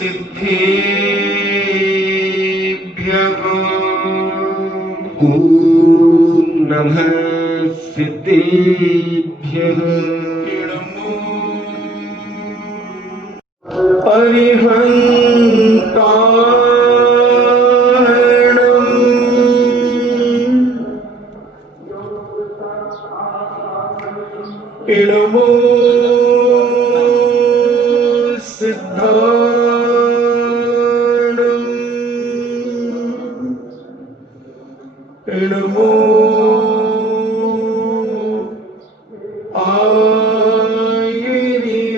सिद्धेभ्यः ॐ नमः सिद्धेभ्यः इणमो सिद्धाणं इणमो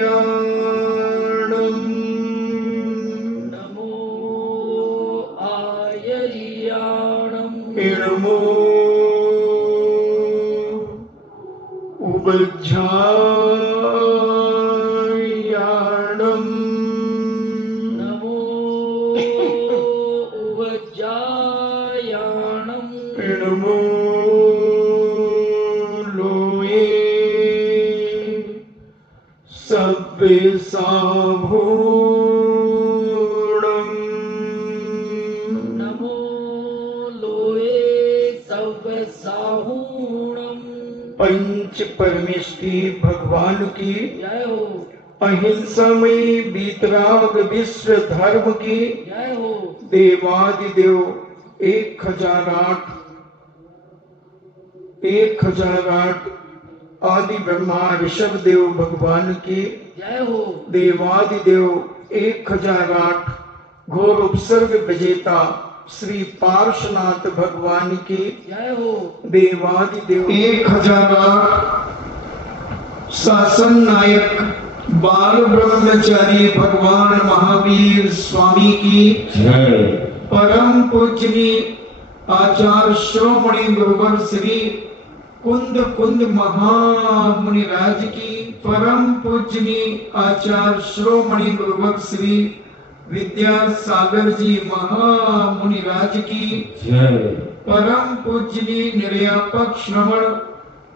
आयर्याणं नमो आयर्याणं इणमो उवज्झायाणं नमो उवज्जायाणं इणमो लोये सव्यसाभूणं नमो लोये सव्यसाहूणं पंच परमेष्ठी भगवान की जय हो अहिंसामयी वीतराग विश्व धर्म की जय हो देवादिदेव 1008 आदि ब्रह्मा ऋषभ देव भगवान की जय हो देवादिदेव 1008 घोर उपसर्ग विजेता श्री पार्श्वनाथ भगवान की जय हो देवादिदेव 1008 शासन नायक बाल ब्रह्मचारी भगवान महावीर स्वामी की जय। परम पूजनीय आचार्य श्रोमणि गुरुवर श्री कुंद महामुनि राज की परम पूजनीय आचार्य श्रोमणि गुरुवर श्री विद्यासागर जी महामुनि राज की जय। परम पूजनीय निर्यापक श्रवण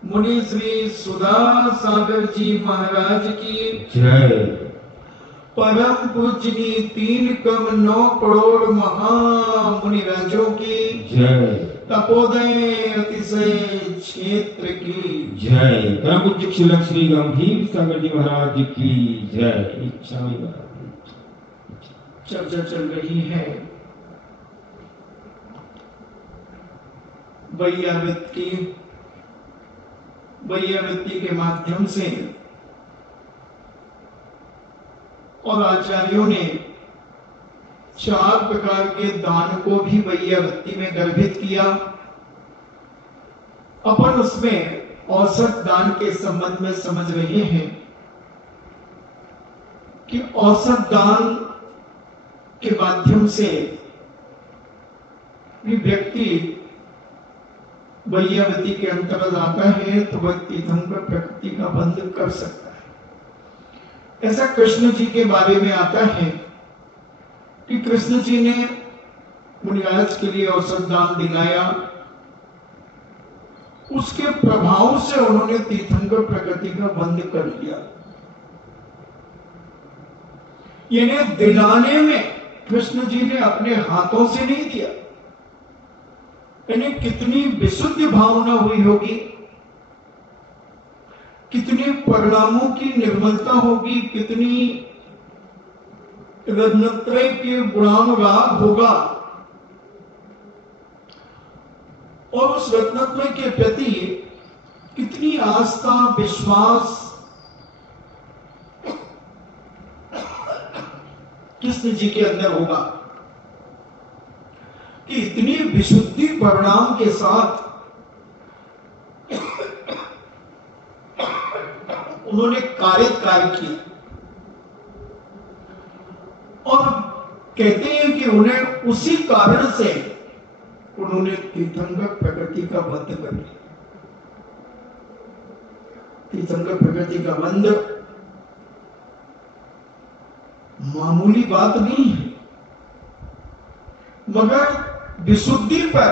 मुनि श्री सुधा सागर जी महाराज की जय। परम पूजनीय 3,9 करोड़ महामुनि राजों की जय। तपोदय अतिशय क्षेत्र की जय। परम पूज्य शिलक श्री गंभीर सागर जी महाराज की जय। इच्छा चर्चा चल रही है वैयावृत्ति के माध्यम से और आचार्यों ने 4 प्रकार के दान को भी वैयावृत्ति में गर्भित किया। अपन उसमें औसत दान के संबंध में समझ रहे हैं कि औसत दान के माध्यम से व्यक्ति वैयावृत्ति के अंतर्गत आता है तो वह तीर्थंकर प्रकृति का बंध कर सकता है। ऐसा कृष्ण जी के बारे में आता है कि कृष्ण जी ने मुनिराज के लिए औसत दान दिलाया, उसके प्रभाव से उन्होंने तीर्थंकर प्रकृति का बंध कर दिया। यानी दिलाने में कृष्ण जी ने अपने हाथों से नहीं दिया। यानी कितनी विशुद्ध भावना हुई होगी, कितने परिणामों की निर्मलता होगी, कितनी रत्नत्रय के गुणानुराग होगा और उस रत्नत्रय के प्रति कितनी आस्था विश्वास कृष्ण जी के अंदर होगा कि इतनी विशुद्धि परिणाम के साथ उन्होंने कार्य किया। और कहते हैं कि उन्हें उसी कारण से उन्होंने तीर्थंकर प्रकृति का बंध कर दिया। तीर्थंकर प्रकृति का बंध मामूली बात नहीं है, मगर विशुद्धि पर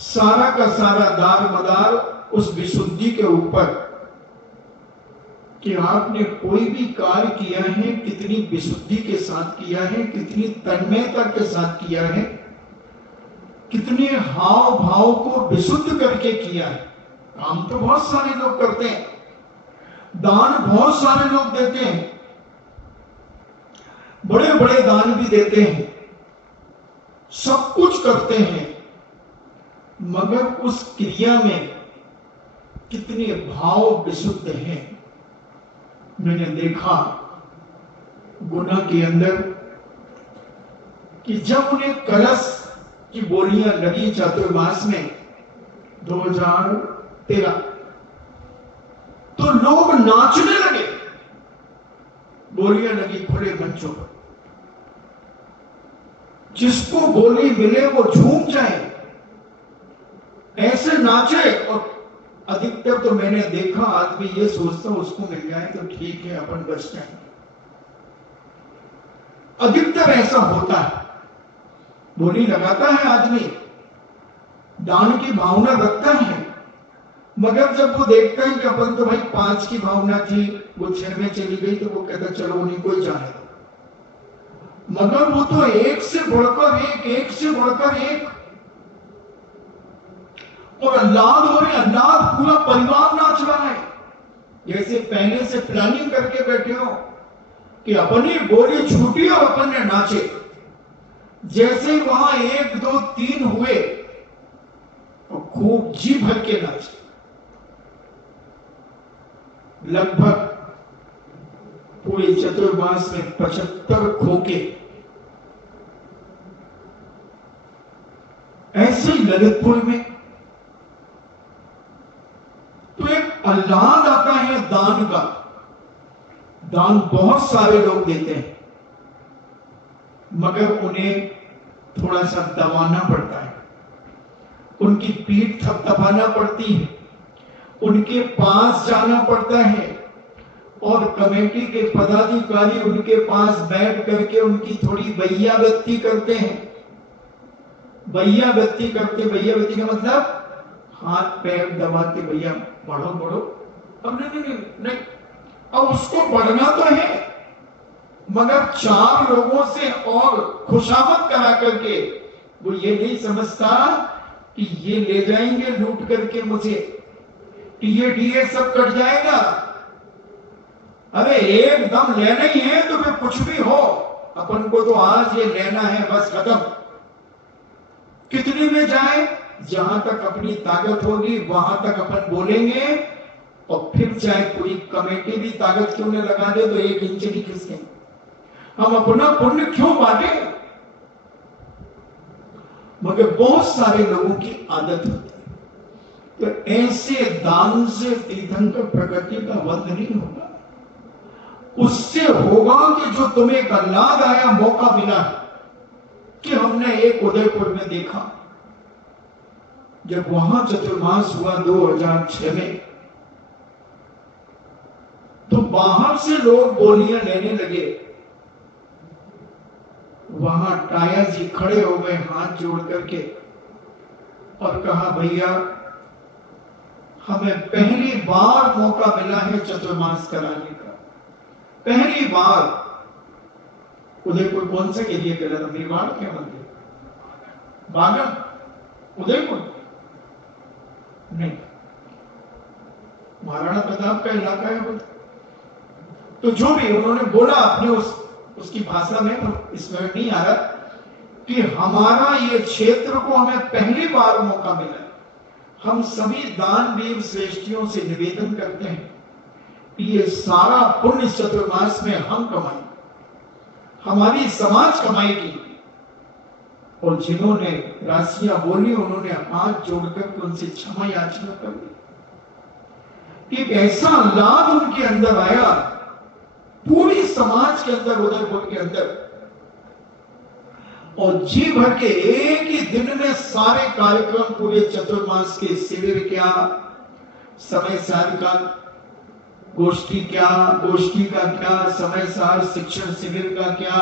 सारा का सारा दार मदार उस विशुद्धि के ऊपर कि आपने कोई भी कार्य किया है कितनी विशुद्धि के साथ किया है, कितनी तन्मयता के साथ किया है, कितने हाव भाव को विशुद्ध करके किया है। काम तो बहुत सारे लोग करते हैं, दान बहुत सारे लोग देते हैं, बड़े बड़े दान भी देते हैं, सब कुछ करते हैं, मगर उस क्रिया में कितने भाव विशुद्ध हैं। मैंने देखा गुना के अंदर कि जब उन्हें कलश की बोलियां लगी चातुर्मास में 2013, तो लोग नाचने लगे। बोलियां लगी खुले मंचों पर, जिसको बोली मिले वो झूम जाए, ऐसे नाचे। और अधिकतर तो मैंने देखा आदमी ये सोचता उसको मिल जाए तो ठीक है, अपन बच जाएंगे। अधिकतर ऐसा होता है, बोली लगाता है आदमी, दान की भावना रखता है, मगर जब वो देखता है कि अपन तो भाई 5 की भावना थी, वो 6 में चली गई, तो वो कहता चलो उन्हीं को ही जाने दो। मगर वो तो एक से बढ़कर एक, एक से बढ़कर एक, और अल्लाह हो रहे, अल्लाह पूरा परिवार नाच रहा है। जैसे पहले से प्लानिंग करके बैठे हो कि अपनी बोली छूटी और अपन ने नाचे। जैसे वहां 1 2 3 हुए और खूब जी भर के नाचे। लगभग पूरे चतुर्मास में 75 खोके ऐसे ही ललितपुर में। तो एक अल्लाह आता है दान का, दान बहुत सारे लोग देते हैं, मगर उन्हें थोड़ा सा दबाना पड़ता है, उनकी पीठ थपथपाना पड़ती है, उनके पास जाना पड़ता है, और कमेटी के पदाधिकारी उनके पास बैठ करके उनकी थोड़ी भैयावृत्ति करते हैं। भैयावृत्ति करते, भैयावृत्ति का मतलब हाथ पैर दबाते, भैया बढ़ो बढ़ो। अब नहीं, अब उसको बढ़ना तो है, मगर 4 लोगों से और खुशामद करा करके वो ये नहीं समझता कि ये ले जाएंगे लूट करके मुझे, टीए सब कट जाएगा। अरे एकदम लेना ही है तो फिर कुछ भी हो, अपन को तो आज ये लेना है, बस खत्म। कितने में जाए, जहां तक अपनी ताकत होगी वहां तक अपन बोलेंगे, और फिर चाहे पूरी कमेटी भी ताकत क्यों न लगा दे तो 1 इंच भी खिसके, हम अपना पुण्य क्यों बांटे। मगर बहुत सारे लोगों की आदत होती है, तो ऐसे दान से तीर्थंकर प्रकृति का वध नहीं होगा। उससे होगा कि जो तुम्हें एक लाभ आया, मौका मिला, कि हमने एक उदयपुर में देखा, जब वहां चतुर्मास हुआ 2006 में, तो बाहर से लोग बोलियां लेने लगे। वहां टाया जी खड़े हो गए हाथ जोड़ करके और कहा, भैया हमें पहली बार मौका मिला है चतुर्मास कराने का, पहली बार। उदयपुर कौन सा एरिया कहला था, भीड़भाड़ क्या मंदिर, बागल, उदयपुर नहीं, महाराणा प्रताप का इलाका है वो। तो जो भी उन्होंने बोला अपने उसकी भाषा में, तो इसमें नहीं आ रहा कि हमारा ये क्षेत्र को हमें पहली बार मौका मिला। हम सभी दानवीर श्रेष्ठियों से निवेदन करते हैं, ये सारा पुण्य चतुर्मास में हम कमाएं, हमारी समाज कमाएगी। और जिन्होंने राशियां बोली उन्होंने हाथ जोड़कर उनसे क्षमा याचना कर दी। एक ऐसा लाभ उनके अंदर आया, पूरी समाज के अंदर, उदयपुर के अंदर, और जी भर के एक ही दिन में सारे कार्यक्रम, पूरे चतुर्मास के शिविर क्या, समय सार का गोष्ठी क्या, गोष्ठी का क्या, समय सार शिक्षण शिविर का क्या,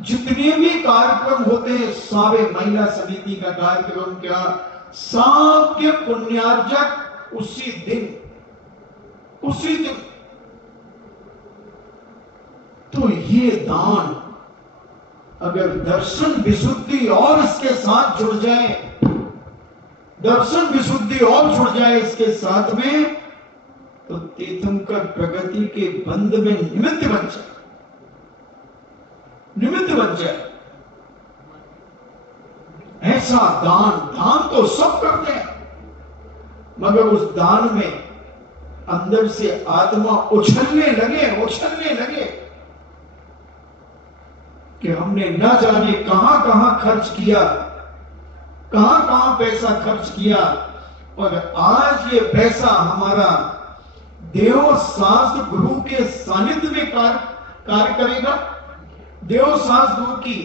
जितने भी कार्यक्रम होते हैं, सारे महिला समिति का कार्यक्रम क्या, सबके पुण्यार्जक उसी दिन तो ये दान अगर दर्शन विशुद्धि और इसके साथ जुड़ जाए, दर्शन विशुद्धि और जुड़ जाए इसके साथ में, तो तीर्थंकर प्रगति के बंध में निमित्त बन जाए, निमित्त बन जाए। ऐसा दान, दान तो सब करते हैं, मगर उस दान में अंदर से आत्मा उछलने लगे कि हमने न जाने कहां कहां खर्च किया, कहां कहां पैसा खर्च किया, और आज ये पैसा हमारा देव शास्त्र गुरु के सानिध्य में कार्य करेगा, देव शास्त्र गुरु की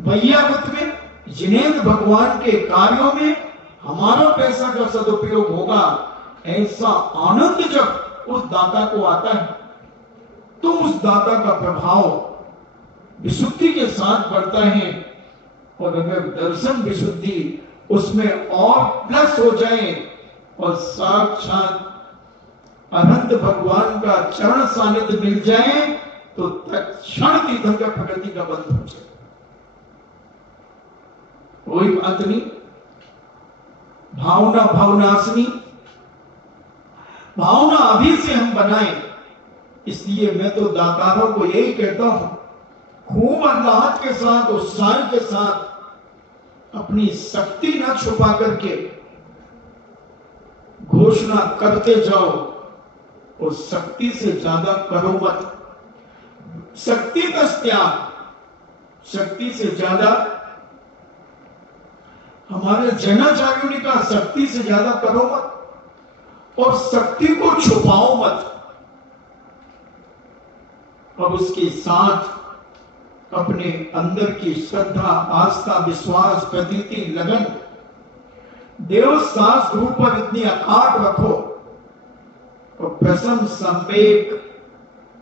वैयागत में, जिनेंद्र भगवान के कार्यों में हमारा पैसा का सदुपयोग होगा। ऐसा आनंद जब उस दाता को आता है तो उस दाता का प्रभाव विशुद्धि के साथ बढ़ता है। और अगर दर्शन विशुद्धि उसमें और प्लस हो जाए और साक्षात अनंत भगवान का चरण सानिध्य मिल जाए, तो तत्क्षण तीर्थंकर प्रगति का बंध हो जाए। कोई बात नहीं, भावना भावनाशनी, भावना अभी से हम बनाएं। इसलिए मैं तो दातारों को यही कहता हूं, खूब अल्लाह के साथ, उत्साह के साथ अपनी शक्ति न छुपा करके घोषणा करते जाओ, और शक्ति से ज्यादा करो मत। शक्ति का त्याग, शक्ति से ज्यादा, हमारे जनाचार्यों ने कहा शक्ति से ज्यादा करो मत, और शक्ति को छुपाओ मत। और उसके साथ अपने अंदर की श्रद्धा, आस्था, विश्वास, प्रतीति, लगन देव शास्त्र गुरु पर इतनी अखाट रखो, और प्रसन्न, संवेग,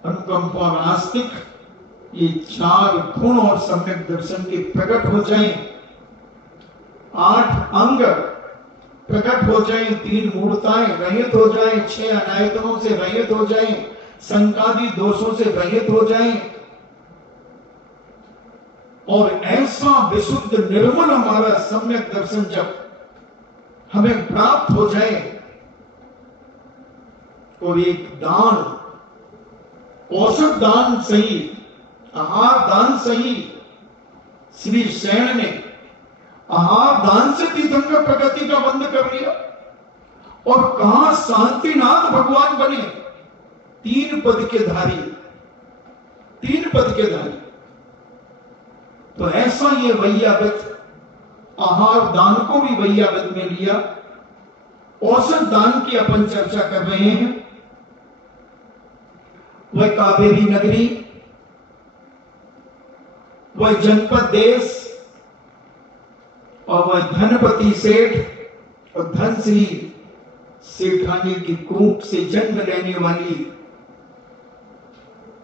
अनुकंपा और आस्तिक, ये चार गुण और सम्यक दर्शन के प्रकट हो जाएं, 8 अंग प्रकट हो जाएं, 3 मूर्ताएं रहित हो जाएं, 6 अनायतनों से रहित हो जाएं, संकादि दोषों से रहित हो जाएं, और ऐसा विशुद्ध निर्मल हमारा सम्यक दर्शन जब हमें प्राप्त हो जाए, और एक दान, औषध दान सही, आहार दान सही, श्री शैन ने आहार दान से तीर्थंकर प्रगति का बंध कर लिया, और कहां शांतिनाथ भगवान बने, 3 पद के धारी, 3 पद के धारी। तो ऐसा ये वैयागत आहार दान को भी वैयागत में लिया। औषध दान की अपन चर्चा कर रहे हैं। वह कावेरी नगरी, वह जनपद देश, और वह धनपति सेठ और धनश्री सेठानी की कूप से जन्म लेने वाली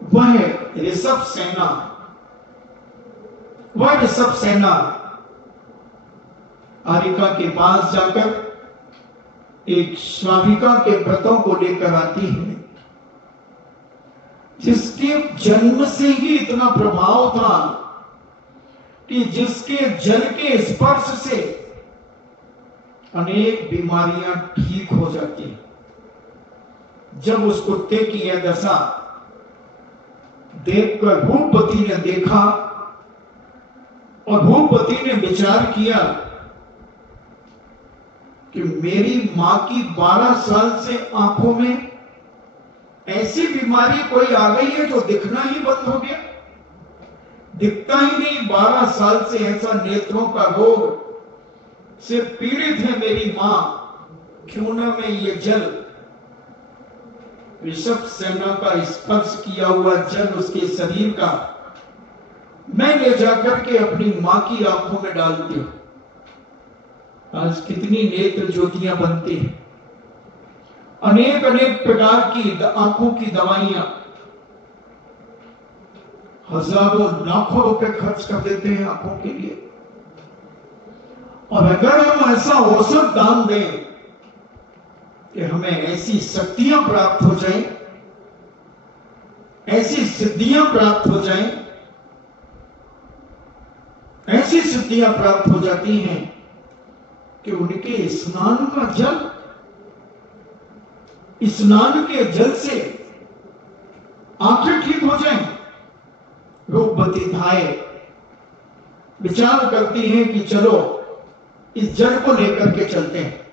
वह ऋषभ सेना, वह ऋषभ सेना आरिका के पास जाकर एक श्राविका के व्रतों को लेकर आती है, जिसके जन्म से ही इतना प्रभाव था कि जिसके जल के स्पर्श से अनेक बीमारियां ठीक हो जाती। जब उस कुत्ते की यह दशा देखकर भूपति ने देखा, और भूपति ने विचार किया कि मेरी मां की 12 साल से आंखों में ऐसी बीमारी कोई आ गई है जो दिखना ही बंद हो गया, दिखता ही नहीं, 12 साल से ऐसा नेत्रों का रोग से पीड़ित है मेरी मां, क्यों ना मैं ये जल, ऋषभ सेना का स्पर्श किया हुआ जल उसके शरीर का, मैं ले जाकर के अपनी मां की आंखों में डालती हूं। आज कितनी नेत्र ज्योतियां बनती हैं, अनेक अनेक प्रकार की आंखों की दवाइयां, हजारों लाखों रुपए खर्च कर देते हैं आंखों के लिए। और अगर हम ऐसा औषध दान दें कि हमें ऐसी शक्तियां प्राप्त हो जाए ऐसी सिद्धियां प्राप्त हो जाएं, ऐसी सिद्धियां प्राप्त हो जाती हैं कि उनके स्नान का जल, स्नान के जल से आंखें ठीक हो जाएं। रूपवती धाय विचार करती हैं कि चलो इस जल को लेकर के चलते हैं,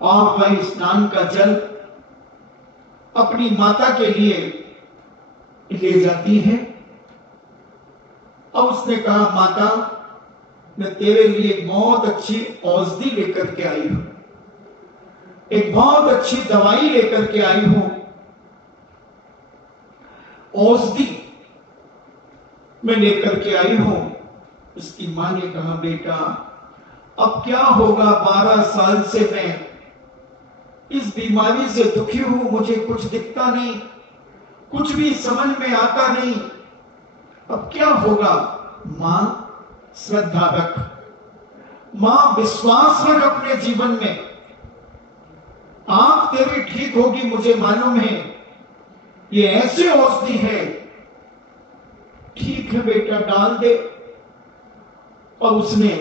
और वह स्नान का जल अपनी माता के लिए ले जाती है। और उसने कहा, माता, मैं तेरे लिए एक बहुत अच्छी औषधि लेकर के आई हूं, एक बहुत अच्छी दवाई लेकर के आई हूं। औषधि मैं लेकर के आई हूं। उसकी मां ने कहा, बेटा अब क्या होगा, 12 साल से मैं इस बीमारी से दुखी हूं, मुझे कुछ दिखता नहीं, कुछ भी समझ में आता नहीं, अब क्या होगा। मां श्रद्धा रख, मां विश्वास रख अपने जीवन में, आंख तेरी ठीक होगी, मुझे मालूम है ये ऐसी औषधि है। ठीक है बेटा, डाल दे। और उसने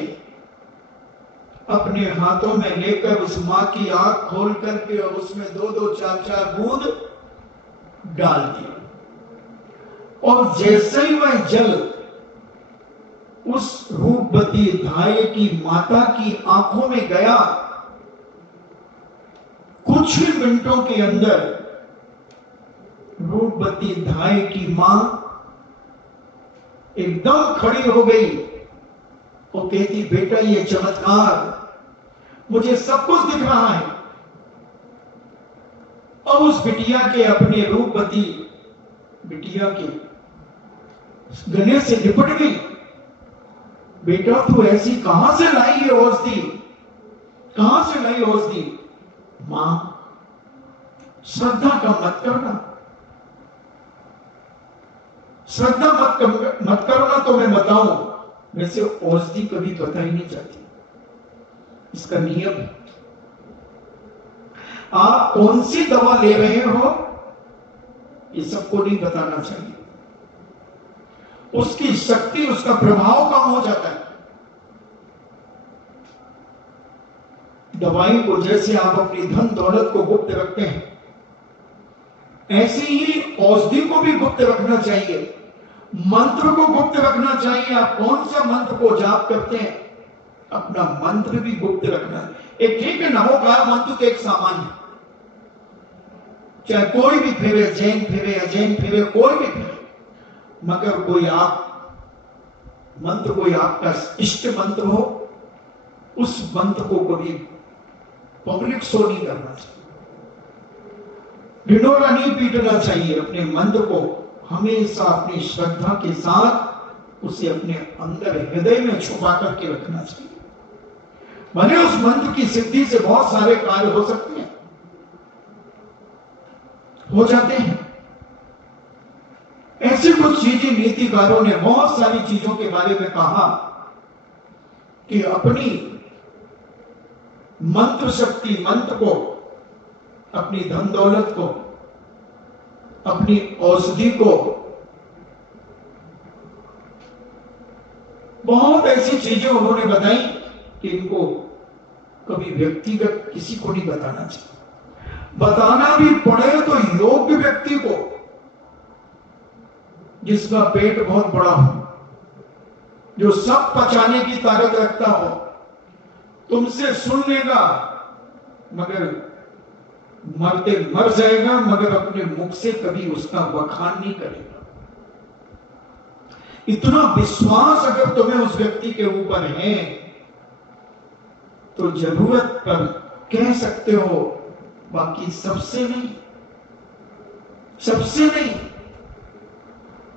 अपने हाथों में लेकर उस मां की आंख खोल करके और उसमें 2-2, 4-4 बूंद डाल दिया। और जैसे ही वह जल उस रूपवती धाय की माता की आंखों में गया, कुछ ही मिनटों के अंदर रूपवती धाय की मां एकदम खड़ी हो गई। वो कहती, बेटा ये चमत्कार, मुझे सब कुछ दिख रहा है। और उस बिटिया के, अपने रूपवती बिटिया के गले से लिपट गई। बेटा तू ऐसी कहां से लाई ये औषधि, कहां से लाई औषधि। मां, श्रद्धा का मत करना, श्रद्धा मत करना तो मैं बताऊं, वैसे औषधि कभी पता ही नहीं जाती, इसका नियम है। आप कौन सी दवा ले रहे हो ये सबको नहीं बताना चाहिए। उसकी शक्ति, उसका प्रभाव कम हो जाता है। दवाई को जैसे आप अपनी धन दौलत को गुप्त रखते हैं, ऐसे ही औषधि को भी गुप्त रखना चाहिए, मंत्र को गुप्त रखना चाहिए। आप कौन सा मंत्र को जाप करते हैं, अपना मंत्र भी गुप्त रखना है। एक ठीक है, नमोकार मंत्र तो एक सामान्य है, चाहे कोई भी फिरे, जैन फिरे, अजैन फिरे, कोई भी फिरे, मगर कोई आप मंत्र, कोई आपका इष्ट मंत्र हो, उस मंत्र को कभी पब्लिक शो नहीं करना चाहिए, ढिंढोरा नहीं पीटना चाहिए। अपने मंत्र को हमेशा अपनी श्रद्धा के साथ उसे अपने अंदर हृदय में छुपा करके रखना चाहिए। भले उस मंत्र की सिद्धि से बहुत सारे कार्य हो सकते हैं, हो जाते हैं। ऐसी कुछ चीजें नीतिकारों ने बहुत सारी चीजों के बारे में कहा कि अपनी मंत्र शक्ति, मंत्र को, अपनी धन दौलत को, अपनी औषधि को, बहुत ऐसी चीजें उन्होंने बताई कि इनको कभी व्यक्तिगत किसी को नहीं बताना चाहिए। बताना भी पड़े तो योग्य व्यक्ति को, जिसका पेट बहुत बड़ा हो, जो सब पचाने की ताकत रखता हो, तुमसे सुन लेगा मगर मरते मर जाएगा, मगर अपने मुख से कभी उसका बखान नहीं करेगा। इतना विश्वास अगर तुम्हें उस व्यक्ति के ऊपर है तो जरूरत पर कह सकते हो, बाकी सबसे नहीं, सबसे नहीं।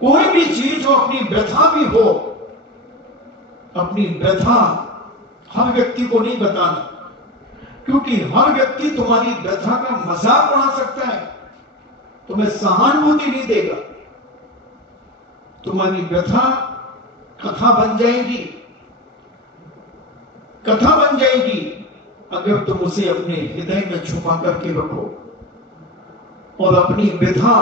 कोई भी चीज हो, अपनी व्यथा भी हो, अपनी व्यथा हर व्यक्ति को नहीं बताना, क्योंकि हर व्यक्ति तुम्हारी व्यथा का मजाक उड़ा सकता है, तुम्हें सहानुभूति नहीं देगा। तुम्हारी व्यथा कथा बन जाएगी, कथा बन जाएगी अगर तुम उसे अपने हृदय में छुपा करके रखो और अपनी व्यथा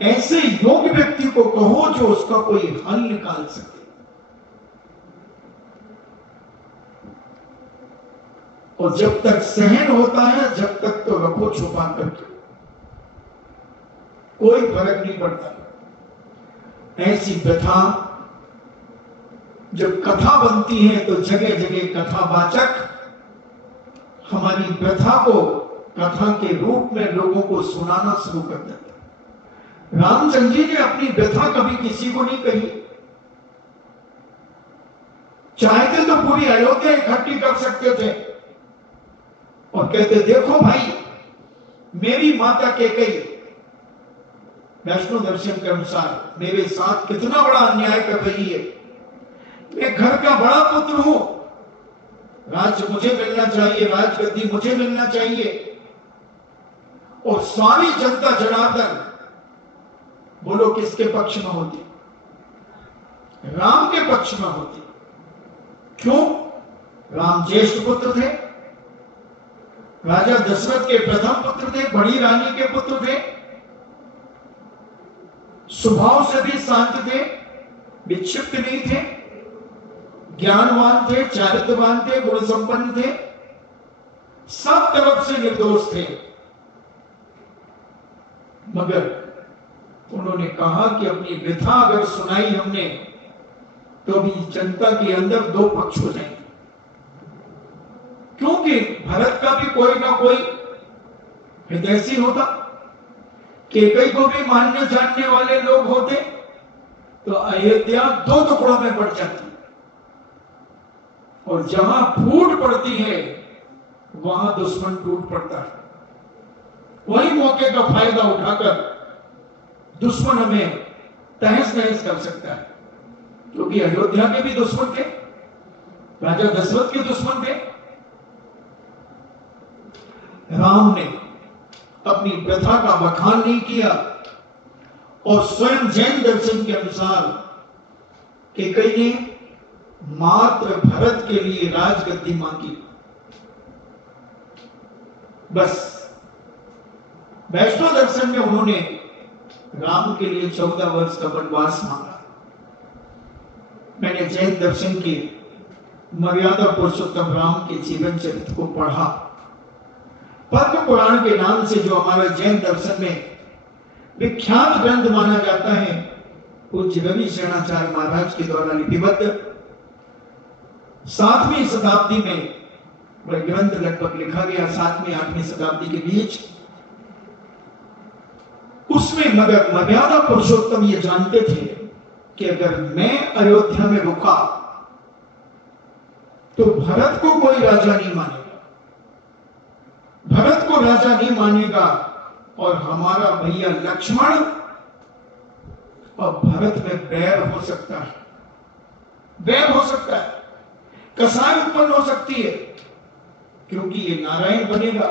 ऐसे योग्य व्यक्ति को कहो जो उसका कोई हल निकाल सके। और जब तक सहन होता है, जब तक तो रखो छुपा करके, कोई फर्क नहीं पड़ता। ऐसी प्रथा जब कथा बनती है तो जगह जगह कथावाचक हमारी प्रथा को कथा के रूप में लोगों को सुनाना शुरू कर देते। रामचंद्र जी ने अपनी व्यथा कभी किसी को नहीं कही। चाहते तो पूरी अयोध्या इकट्ठी कर सकते थे और कहते, देखो भाई, मेरी माता कैकेयी वैष्णो दर्शन के अनुसार मेरे साथ कितना बड़ा अन्याय कर रही है। मैं घर का बड़ा पुत्र हूं, राज्य मुझे मिलना चाहिए, राजगद्दी मुझे मिलना चाहिए। और सारी जनता जनार्दन बोलो किसके पक्ष में होती? राम के पक्ष में होती। क्यों? राम ज्येष्ठ पुत्र थे, राजा दशरथ के प्रथम पुत्र थे, बड़ी रानी के पुत्र थे, स्वभाव से भी शांत थे, विक्षिप्त नहीं थे, ज्ञानवान थे, चारित्रवान थे, गुण संपन्न थे, सब तरफ से निर्दोष थे। मगर उन्होंने कहा कि अपनी व्यथा अगर सुनाई हमने तो भी जनता के अंदर दो पक्ष हो जाएंगे। क्योंकि भरत का भी कोई ना कोई हितैषी होता, कैकेयी को भी मानने जानने वाले लोग होते, तो अयोध्या दो टुकड़ों में बढ़ जाती। और जहां फूट पड़ती है वहां दुश्मन टूट पड़ता है। वही मौके का फायदा उठाकर दुश्मन हमें तहस नहस कर सकता है। क्योंकि अयोध्या के भी दुश्मन थे, राजा दशरथ के दुश्मन थे। राम ने अपनी प्रथा का बखान नहीं किया और स्वयं जैन दर्शन के अनुसार कैकेयी ने मात्र भरत के लिए राजगद्दी मांगी। बस वैष्णो दर्शन में उन्होंने राम के लिए 14 वर्ष का वनवास मांगा। मैंने जैन दर्शन की मर्यादा पुरुषोत्तम राम के जीवन चरित्र को पढ़ा। पद्म पुराण के नाम से जो हमारे जैन दर्शन में विख्यात ग्रंथ माना जाता है, पूज्य रवि शरणाचार्य महाराज के द्वारा लिपिबद्ध 7वीं शताब्दी में वह ग्रंथ लगभग लिखा गया, 7वीं 8वीं शताब्दी के बीच। उसमें मगर मर्यादा पुरुषोत्तम ये जानते थे कि अगर मैं अयोध्या में रुका तो भरत को कोई राजा नहीं मानेगा, भरत को राजा नहीं मानेगा और हमारा भैया लक्ष्मण और भरत में बैर हो सकता है, बैर हो सकता है, कसाय उत्पन्न हो सकती है। क्योंकि ये नारायण बनेगा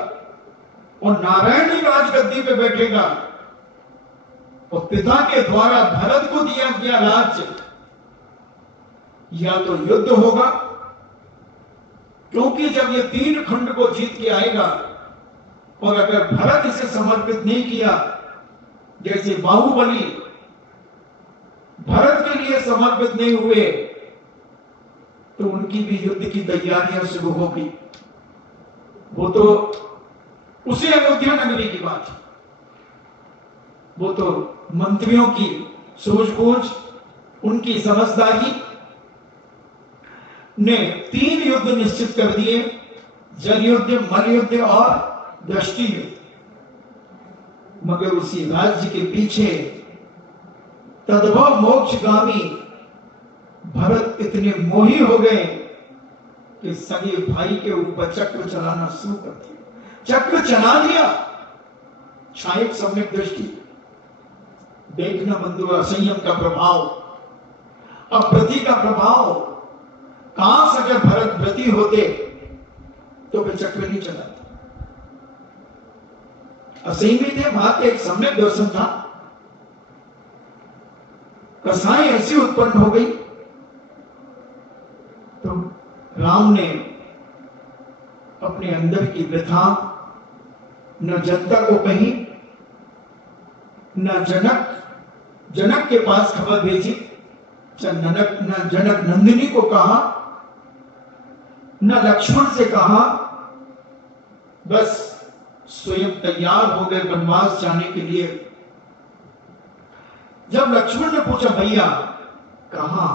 और नारायण ही राजगद्दी पे बैठेगा और पिता के द्वारा भरत को दिया गया राज्य या तो युद्ध होगा, क्योंकि जब ये 3 खंड को जीत के आएगा और अगर भरत इसे समर्पित नहीं किया, जैसे बाहुबली भरत के लिए समर्पित नहीं हुए, तो उनकी भी युद्ध की तैयारियां शुरू होगी। वो तो उसे अयोध्या नगरी की बात है, वो तो मंत्रियों की सूझबूझ, उनकी समझदारी ने 3 युद्ध निश्चित कर दिए, जल युद्ध, मल युद्ध और दृष्टि युद्ध। मगर उसी राज्य के पीछे तद्भव मोक्षगामी भरत इतने मोही हो गए कि सगे भाई के ऊपर चक्र चलाना शुरू कर दिया। चक्र चला दिया, क्षायक सम्यक दृष्टि, देखना बंधु असंयम का प्रभाव, अप्रति का प्रभाव। काश अगर भरत व्रती होते तो वे चक्र नहीं चलाते। असंयमी थे, बात एक सम्यक दर्शन था, कसाई ऐसी उत्पन्न हो गई। तो राम ने अपने अंदर की व्यथा न जनता को कही न जनक के पास खबर भेजी, न जनक नंदिनी को कहा, न लक्ष्मण से कहा, बस स्वयं तैयार हो गए वनवास जाने के लिए। जब लक्ष्मण ने पूछा भैया कहां,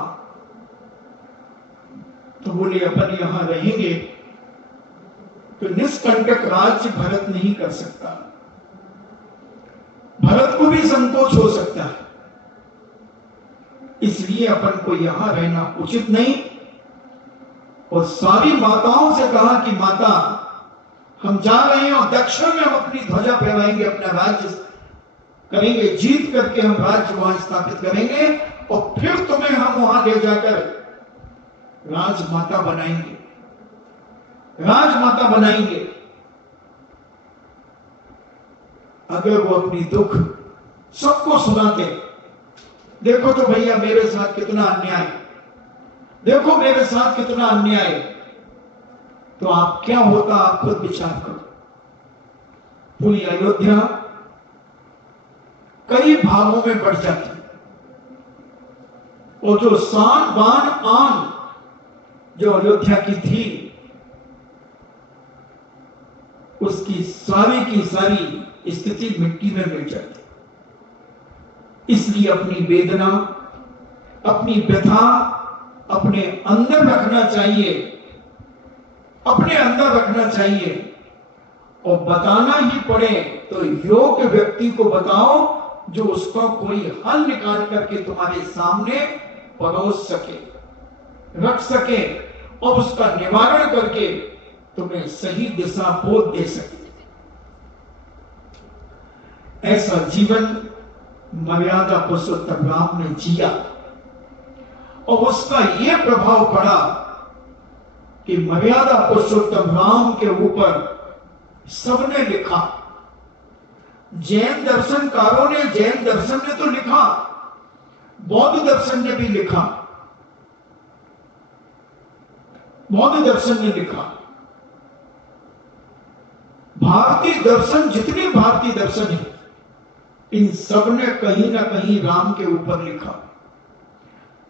तो बोले अपन यहां रहेंगे तो निष्कंटक राज्य भरत नहीं कर सकता, भरत को भी संकोच हो सकता है, इसलिए अपन को यहां रहना उचित नहीं। और सारी माताओं से कहा कि माता हम जा रहे हैं और दक्षिण में हम अपनी ध्वजा फहराएंगे, अपना राज्य करेंगे, जीत करके हम राज्य वहां स्थापित करेंगे और फिर तुम्हें हम वहां ले जाकर राजमाता बनाएंगे, राजमाता बनाएंगे। अगर वो अपनी दुख सबको सुनाते, देखो तो भैया मेरे साथ कितना अन्याय, देखो मेरे साथ कितना अन्याय, तो आप क्या होता आप खुद विचार करो। पूरी अयोध्या कई भागों में बढ़ जाती और जो शान बान आन जो अयोध्या की थी उसकी सारी की सारी स्थिति मिट्टी में मिल जाती। इसलिए अपनी वेदना, अपनी व्यथा अपने अंदर रखना चाहिए, अपने अंदर रखना चाहिए और बताना ही पड़े तो योग्य व्यक्ति को बताओ जो उसका कोई हल निकाल करके तुम्हारे सामने परोस सके, रख सके और उसका निवारण करके तुम्हें सही दिशा बोध दे सके। ऐसा जीवन मर्यादा पुरुषोत्तम राम ने जिया और उसका यह प्रभाव पड़ा कि मर्यादा पुरुषोत्तम राम के ऊपर सबने लिखा। जैन दर्शनकारों ने, जैन दर्शन ने तो लिखा, बौद्ध दर्शन ने भी लिखा, बौद्ध दर्शन ने लिखा, भारतीय दर्शन, जितने भारतीय दर्शन है इन सब ने कहीं ना कहीं राम के ऊपर लिखा।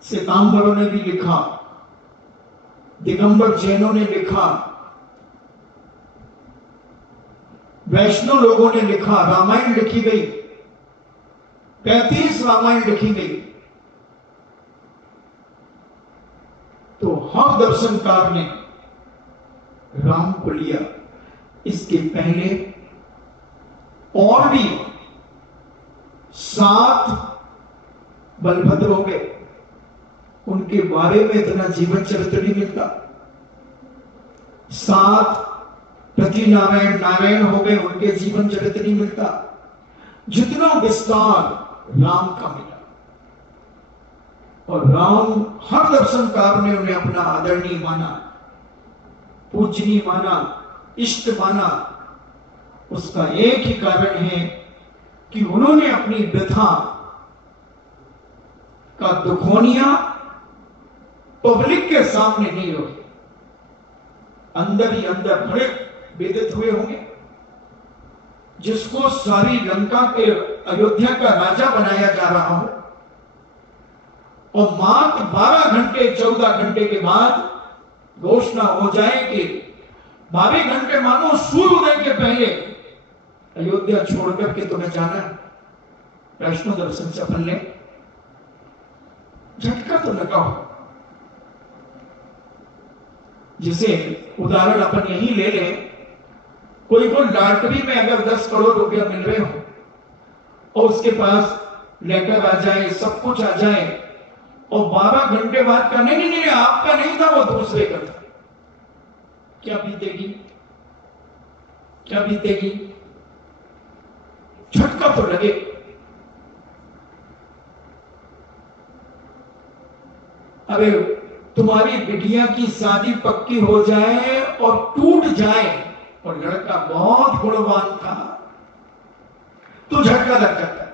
श्वेतांबरों ने भी लिखा, दिगंबर जैनों ने लिखा, वैष्णव लोगों ने लिखा, रामायण लिखी गई, 35 रामायण लिखी गई। तो हर दर्शनकार ने राम को लिया। इसके पहले और भी 7 बलभद्र हो गए, उनके बारे में इतना जीवन चरित्र नहीं मिलता। 7 पृथ्वी नारायण नारायण हो गए, उनके जीवन चरित्र नहीं मिलता। जितना विस्तार राम का मिला और राम, हर दर्शनकार ने उन्हें अपना आदरणीय माना, पूजनीय माना, इष्ट माना। उसका एक ही कारण है कि उन्होंने अपनी व्यथा का दुखोनिया पब्लिक के सामने नहीं रोकी, अंदर ही अंदर बड़े वेदित हुए होंगे। जिसको सारी लंका के, अयोध्या का राजा बनाया जा रहा हो और मात्र 12 घंटे 14 घंटे के बाद घोषणा हो जाए कि 12 घंटे मानो सूर्योदय के पहले अयोध्या छोड़ करके तुम्हें जाना है, वैष्णो दर्शन से अपन ले, झटका तो लगा हो। जिसे उदाहरण अपन यही ले ले, कोई लॉटरी में अगर 10 करोड़ रुपया मिल रहे हो और उसके पास लेटर आ जाए, सब कुछ आ जाए और 12 घंटे बाद का नहीं आपका नहीं था, वो दूसरे का था, क्या बीतेगी, क्या बीतेगी? झटका तो लगे। अरे तुम्हारी बिटिया की शादी पक्की हो जाए और टूट जाए और लड़का बहुत गुणवान था तो झटका लग जाता है।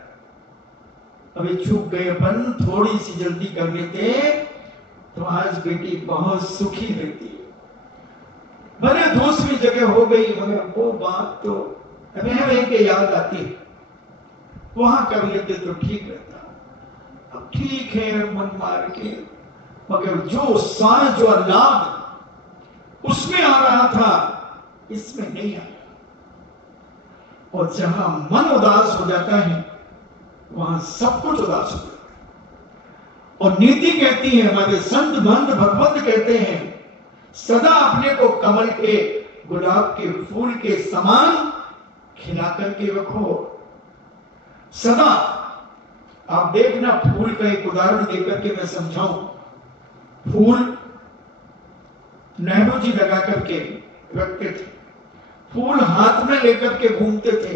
अभी चूक गए अपन, थोड़ी सी जल्दी कर लेते तो आज बेटी बहुत सुखी रहती। भले दूसरी जगह हो गई मगर वो बात तो रह के याद आती है। वहां कर लेते तो ठीक रहता। अब ठीक है मन मार के, मगर जो उत्साह जो आह्लाद उसमें आ रहा था इसमें नहीं आया। और जहां मन उदास हो जाता है वहां सब कुछ उदास हो जाता है। और नीति कहती है, हमारे संत महंत भगवत कहते हैं, सदा अपने को कमल के गुलाब के फूल के समान खिला करके रखो। सदा आप देखना, फूल का एक उदाहरण देकर के मैं समझाऊं। फूल नेहरू जी लगा करके रखते थे, फूल हाथ में लेकर के घूमते थे।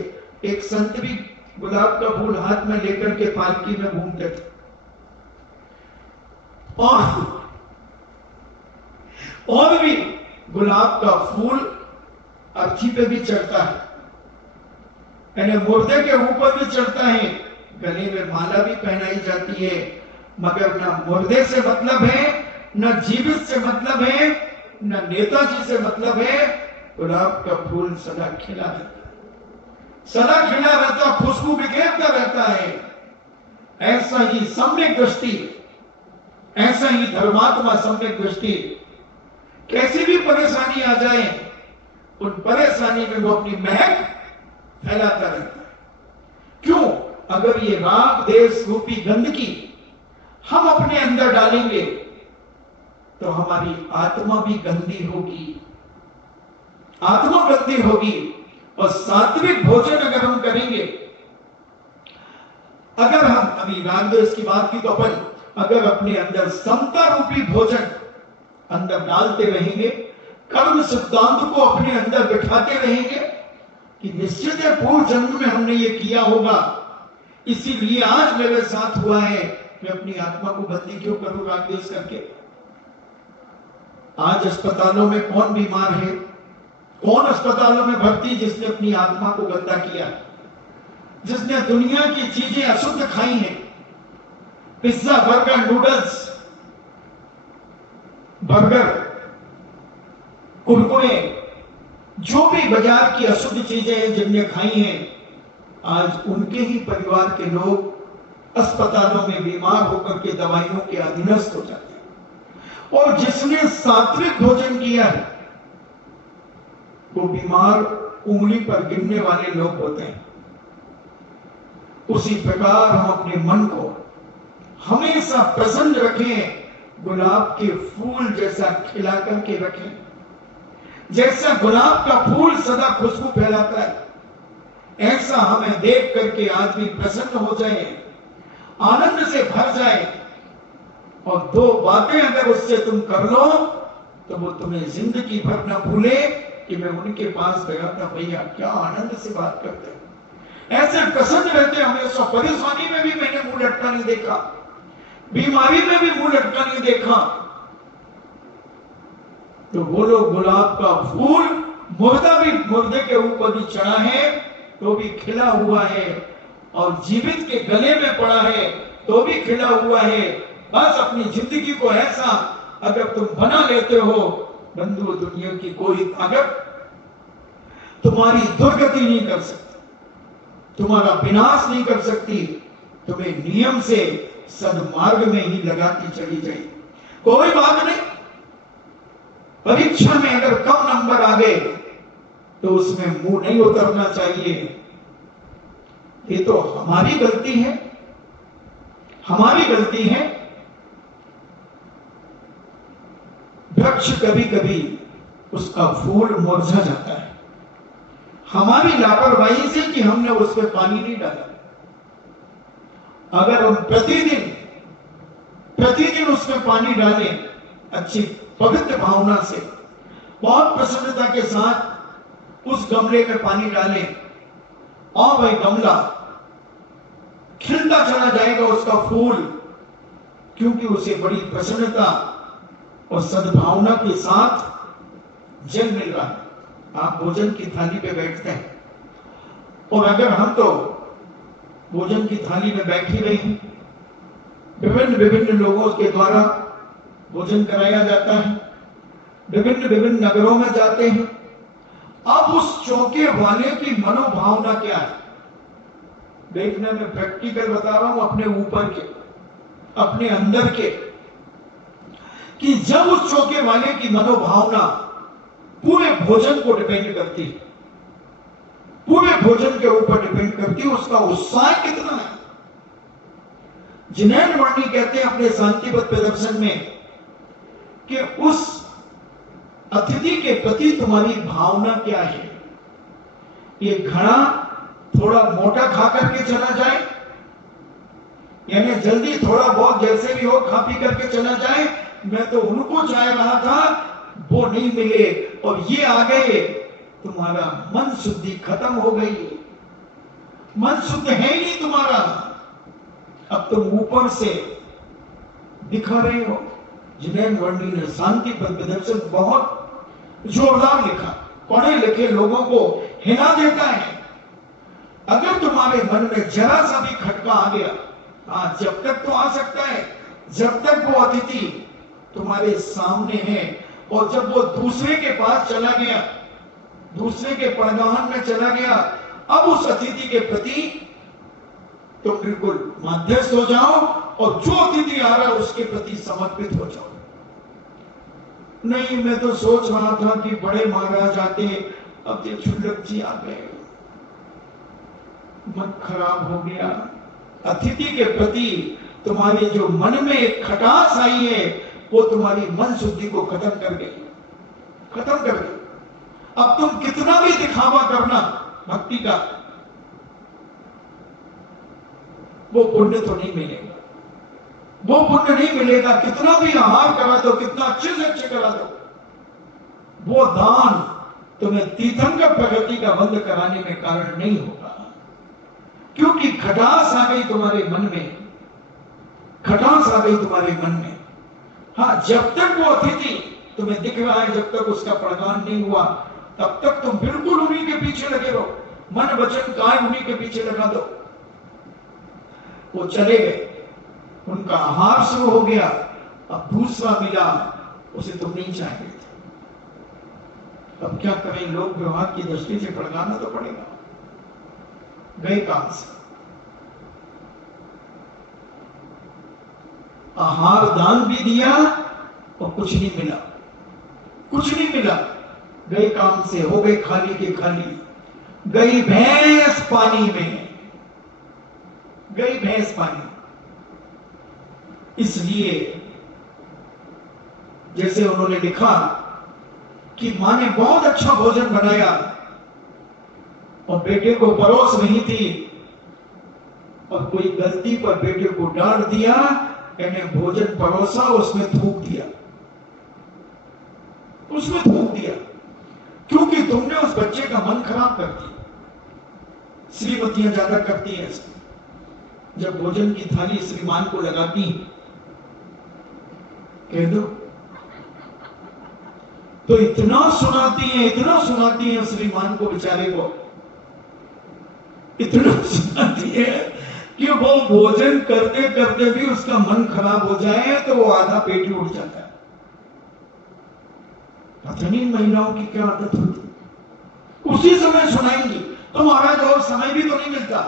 एक संत भी गुलाब का फूल हाथ में लेकर के पालकी में घूमते थे। और भी गुलाब का फूल अर्थी पे भी चढ़ता है, यानी मुर्दे के ऊपर भी चढ़ता है, गले में माला भी पहनाई जाती है। मगर न मुर्दे से मतलब है, न जीवित से मतलब है, न नेताजी से मतलब है। गुलाब का फूल सदा खिला रहता है, सदा खिला रहता, खुशबू बिखेरता रहता है। ऐसा ही सम्यक दृष्टि, ऐसा ही धर्मात्मा सम्यक दृष्टि, कैसी भी परेशानी आ जाए उन परेशानी में वो अपनी महक फैलाता रहता है। क्यों? अगर ये राग देश रूपी गंदगी हम अपने अंदर डालेंगे तो हमारी आत्मा भी गंदी होगी, आत्मा गंदी होगी। और सात्विक भोजन अगर हम करेंगे, अगर हम अभी राग देश की बात की तो अपन अगर अपने अंदर समता रूपी भोजन अंदर डालते रहेंगे, कर्म सिद्धांत को अपने अंदर बिठाते रहेंगे कि निश्चित है पूर्व जन्म में हमने ये किया होगा, इसीलिए आज मेरे साथ हुआ है, मैं अपनी आत्मा को बंदी क्यों करूं राग देश करके। आज अस्पतालों में कौन बीमार है, कौन अस्पतालों में भर्ती जिसने अपनी आत्मा को गंदा किया, जिसने दुनिया की चीजें अशुद्ध खाई हैं, pizza burger noodles, burger Kurkure, जो भी बाजार की अशुद्ध चीजें हैं जिनने खाई हैं, आज उनके ही परिवार के लोग अस्पतालों में बीमार होकर के दवाइयों के अधीनस्थ हो जाते हैं। और जिसने सात्विक भोजन किया है वो बीमार उंगली पर गिनने वाले लोग होते हैं। उसी प्रकार हम अपने मन को हमेशा प्रसन्न रखें, गुलाब के फूल जैसा खिला करके रखें। जैसा गुलाब का फूल सदा खुशबू फैलाता है, ऐसा हमें देख करके आदमी प्रसन्न हो जाए, आनंद से भर जाए। और दो बातें अगर उससे तुम कर लो तो वो तुम्हें जिंदगी भर न भूले कि मैं उनके पास गया था, भैया क्या आनंद से बात करते हैं, ऐसे प्रसन्न रहते हमेशा। परेशानी में भी मैंने मुंह लटका नहीं देखा, बीमारी में भी मुंह लटका नहीं देखा। तो बोलो गुलाब का फूल मुर्दा भी, मुर्दे के ऊपर भी चढ़ा है तो भी खिला हुआ है, और जीवित के गले में पड़ा है तो भी खिला हुआ है। बस अपनी जिंदगी को ऐसा अगर तुम बना लेते हो बंधु, दुनिया की कोई ताकत तुम्हारी दुर्गति नहीं कर सकती, तुम्हारा विनाश नहीं कर सकती, तुम्हें नियम से सदमार्ग में ही लगाती चली जाएगी। कोई बात नहीं, परीक्षा में अगर कम नंबर आ गए तो उसमें मुंह नहीं उतरना चाहिए। ये तो हमारी गलती है, हमारी गलती है। वृक्ष कभी कभी उसका फूल मुरझा जाता है, हमारी लापरवाही से कि हमने उस पर पानी नहीं डाला। अगर हम प्रतिदिन उसमें पानी डालें, अच्छी पवित्र भावना से, बहुत प्रसन्नता के साथ उस गमले में पानी डालें, और वह गमला खिलता चला जाएगा उसका फूल, क्योंकि उसे बड़ी प्रसन्नता और सद्भावना के साथ जल मिल रहा है। आप भोजन की थाली पे बैठते हैं, और अगर हम तो भोजन की थाली में बैठे रहे हैं, विभिन्न लोगों के द्वारा भोजन कराया जाता है, विभिन्न नगरों में जाते हैं। अब उस चौके वाले की मनोभावना क्या है? देखने में प्रैक्टिकल बता रहा हूं, अपने ऊपर के, अपने अंदर के, कि जब उस चौके वाले की मनोभावना पूरे भोजन को डिपेंड करती है, पूरे भोजन के ऊपर डिपेंड करती है, उसका उत्साह कितना है। जिनैन वर्णी कहते हैं अपने शांतिपद प्रदर्शन में कि उस अतिथि के प्रति तुम्हारी भावना क्या है। ये घड़ा थोड़ा मोटा खा करके चला जाए, यानी जल्दी थोड़ा बहुत जैसे भी हो खा पी करके चला जाए, मैं तो उनको चाह रहा था वो नहीं मिले और ये आ गए, तुम्हारा मन शुद्धि खत्म हो गई, मन शुद्ध है ही नहीं तुम्हारा। अब तुम ऊपर से दिखा रहे हो। जिनैन वर्णी ने शांति पर प्रदर्शन बहुत जोरदार लिखा, पढ़े लिखे लोगों को हिला देता है। अगर तुम्हारे मन में जरा सा भी खटका आ गया, हाँ जब तक तो आ सकता है, जब तक वो अतिथि तुम्हारे सामने है, और जब वो दूसरे के पास चला गया, दूसरे के परगाहन में चला गया, अब उस अतिथि के प्रति तुम बिल्कुल मध्यस्थ हो जाओ और जो अतिथि आ रहा है उसके प्रति समर्पित हो जाओ। नहीं, मैं तो सोच रहा था कि बड़े महाराज आते, अब ये क्षुल्लक जी आ गए, मन खराब हो गया। अतिथि के प्रति तुम्हारे जो मन में एक खटास आई है, वो तुम्हारी मन शुद्धि को खत्म कर गई, खत्म कर गई। अब तुम कितना भी दिखावा करना भक्ति का, वो पुण्य तो नहीं मिलेगा, वो पुण्य नहीं मिलेगा। कितना भी आहार करा दो, कितना अच्छे से अच्छे करा दो, वो दान तुम्हें तीर्थंकर प्रगति का बंद कराने में कारण नहीं होगा, क्योंकि खटास आ गई तुम्हारे मन में, खटास आ गई तुम्हारे मन में। हाँ, जब तक वो अतिथि तुम्हें दिख रहा है, जब तक उसका प्रदान नहीं हुआ, तब तक तुम बिल्कुल उन्हीं के पीछे लगे रहो, मन वचन काय उन्हीं के पीछे लगा दो। वो चले गए, उनका आहार शुरू हो गया, अब दूसरा मिला, उसे तुम नहीं चाहते थे। अब क्या करें, लोक व्यवहार की दृष्टि से पड़गाना तो पड़ेगा। गए काम से, आहार दान भी दिया और कुछ नहीं मिला, कुछ नहीं मिला। गए काम से, हो गए खाली के खाली। गई भैंस पानी में, गई भैंस पानी। इसलिए जैसे उन्होंने लिखा कि मां ने बहुत अच्छा भोजन बनाया और बेटे को परोस नहीं थी, और कोई गलती पर बेटे को डांट दिया, यानी भोजन परोसा, उसमें थूक दिया, उसमें थूक दिया, क्योंकि तुमने उस बच्चे का मन खराब कर दिया। श्रीमतियां ज्यादा करती हैं ऐसा, जब भोजन की थाली श्रीमान को लगाती, कह दो तो इतना सुनाती है, इतना सुनाती है श्रीमान को, बेचारे को इतना सुनाती है कि वो भोजन करते करते भी उसका मन खराब हो जाए तो वो आधा पेट ही उठ जाता है। पता नहीं महिलाओं की क्या आदत होती, उसी समय सुनाएंगी। तो महाराज और समय भी तो नहीं मिलता।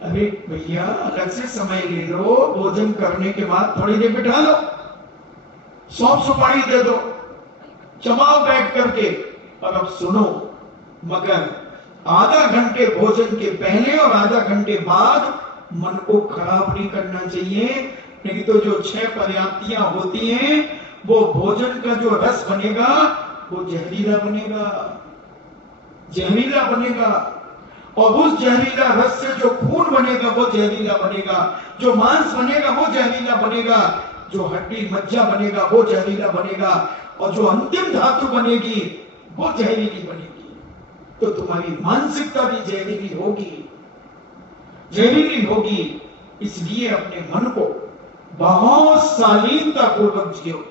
अरे भैया, अलग से समय ले लो, भोजन करने के बाद थोड़ी देर बिठा लो, सौंफ सुपारी दे दो, चबाओ बैठ करके, और अब सुनो। मगर आधा घंटे भोजन के पहले और आधा घंटे बाद मन को खराब नहीं करना चाहिए, नहीं तो जो 6 पर्याप्तियां होती हैं, वो भोजन का जो रस बनेगा वो जहरीला बनेगा, जहरीला बनेगा। और उस जहरीला रस से जो खून बनेगा वो जहरीला बनेगा, जो मांस बनेगा वो जहरीला बनेगा, जो हड्डी मज्जा बनेगा वो जहरीला बनेगा, और जो अंतिम धातु बनेगी वो जहरीली बनेगी। तो तुम्हारी मानसिकता भी जहरीली होगी, जहरीली होगी। इसलिए अपने मन को बहुत शालीनता पूर्वक जियो।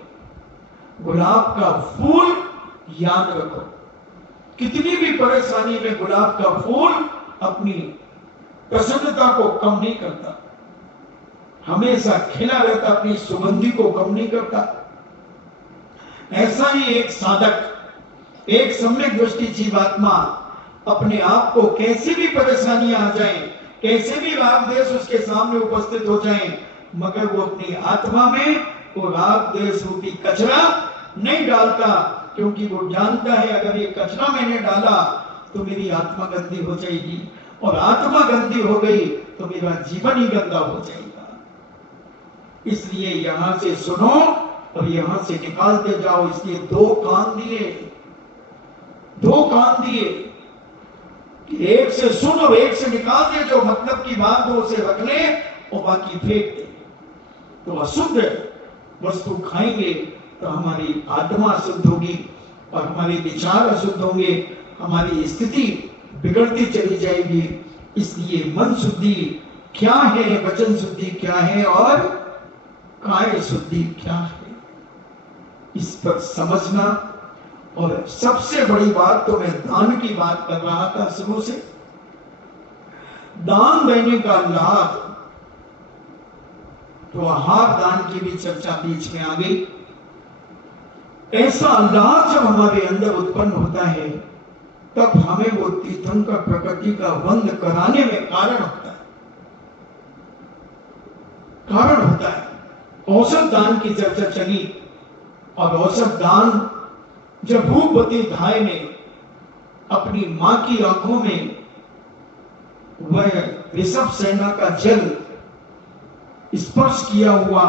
गुलाब का फूल याद रखो, कितनी भी परेशानी में गुलाब का फूल अपनी प्रसन्नता को कम नहीं करता, हमेशा खिला रहता, अपनी सुगंधी को कम नहीं करता। ऐसा ही एक साधक, एक सम्यक दृष्टि जीवात्मा अपने आप को कैसी भी परेशानियां आ जाएं, कैसे भी राग देश उसके सामने उपस्थित हो जाएं, मगर वो अपनी आत्मा में वो राग देश रूपी कचरा नहीं डालता, क्योंकि वो जानता है अगर ये कचरा मैंने डाला तो मेरी आत्मा गंदी हो जाएगी, और आत्मा गंदी हो गई तो मेरा जीवन ही गंदा हो जाएगा। इसलिए यहां से सुनो और यहां से निकालते जाओ। इसलिए दो कान दिए, एक से सुन और एक से निकाल दे, जो मतलब की बात हो उसे रख ले और बाकी फेंक दे। तो अशुद्ध वस्तु खाएंगे तो हमारी आत्मा अशुद्ध होगी और हमारे विचार अशुद्ध होंगे, हमारी स्थिति बिगड़ती चली जाएगी। इसलिए मन शुद्धि क्या है, वचन शुद्धि क्या है और काय शुद्धि क्या है, इस पर समझना। और सबसे बड़ी बात तो मैं दान की बात कर रहा था शुरू से, दान देने का लाभ, तो आहार दान की भी चर्चा बीच में आ गई। ऐसा लाभ जब हमारे अंदर उत्पन्न होता है तब हमें वो तीर्थंकर प्रकृति का वंद कराने में कारण होता है। औषध दान की चर्चा चली, और औषध दान जब रूपवती धाय ने अपनी मां की आंखों में वह ऋषभ सेना का जल स्पर्श किया हुआ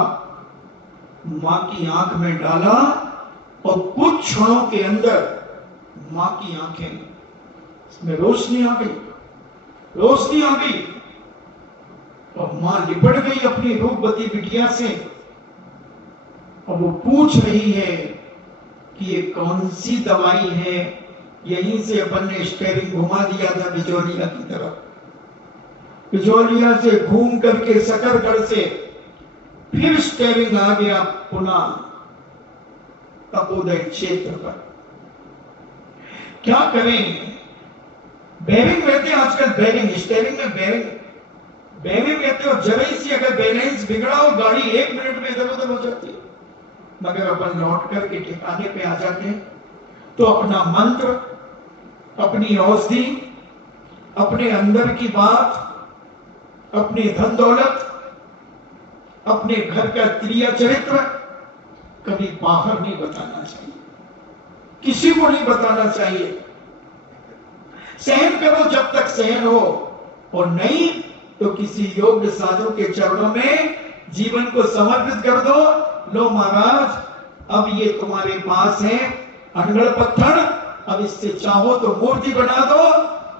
मां की आंख में डाला, और कुछ क्षणों के अंदर मां की आंखें इसमें रोशनी आ गई, और मां लिपट गई अपनी रूपवती बिटिया से, और वो पूछ रही है कि ये कौन सी दवाई है। यहीं से अपन ने स्टेरिंग घुमा दिया था बिजोलिया की तरफ, बिजोलिया से घूम करके सकरगढ़ से फिर स्टेरिंग आ गया पुनः तपोदय क्षेत्र पर। क्या करें, बेरिंग रहते आजकल, बेरिंग स्टेरिंग में बेरिंग रहते, और जरा सी अगर बैलेंस बिगड़ा और गाड़ी 1 मिनट में इधर उधर हो जाती है, मगर अपन लौट करके ठिकाने पे आ जाते हैं। तो अपना मंत्र, अपनी औषधि, अपने अंदर की बात, अपने धन दौलत, अपने घर का क्रिया चरित्र कभी बाहर नहीं बताना चाहिए, किसी को नहीं बताना चाहिए। सहन करो जब तक सहन हो, और नहीं तो किसी योग्य साधु के चरणों में जीवन को समर्पित कर दो। लो महाराज, अब ये तुम्हारे पास है अनगढ़ पत्थर, अब इससे चाहो तो मूर्ति बना दो,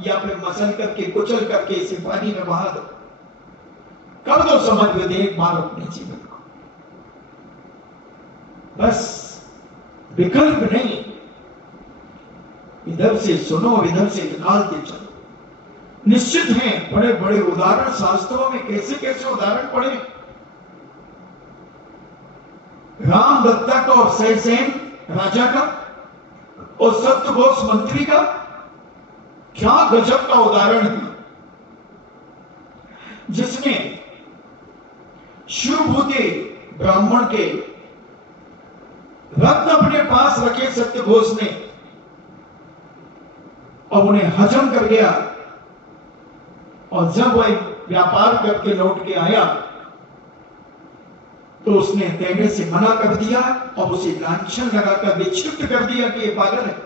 या फिर मसल करके कुचल करके इसे पानी में बहा दो। कर दो समर्पित एक बार अपने जीवन को, बस विकल्प नहीं। इधर से सुनो, इधर से निकालते चलो। निश्चित है बड़े बड़े उदाहरण शास्त्रों में, कैसे कैसे उदाहरण पड़े। राम दत्ता का और सहसेन राजा का और सत्यघोष मंत्री का क्या गजब का उदाहरण है, जिसने शिवभूति ब्राह्मण के रत्न अपने पास रखे सत्यघोष ने, और उन्हें हजम कर गया, और जब वह व्यापार करके लौट के आया तो उसने देने से मना कर दिया और उसे लांछन लगाकर विक्षिप्त कर दिया कि ये पागल है।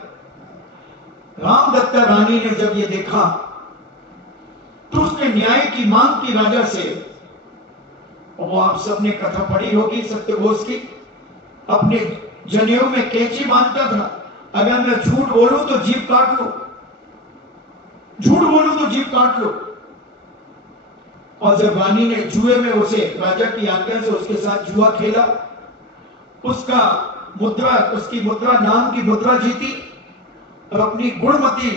रामदत्ता रानी ने जब ये देखा तो उसने न्याय की मांग की राजा से, और वो आप सबने कथा पढ़ी होगी सत्यघोष की, अपने जनेऊ में कैंची बांधता था, अगर मैं झूठ बोलूं तो जीभ काट लो, झूठ बोलूं तो जीभ काट लो। और जब रानी ने जुए में उसे राजा की आज्ञा से उसके साथ जुआ खेला, उसका मुद्रा, उसकी मुद्रा नाम की मुद्रा जीती, और अपनी गुणमती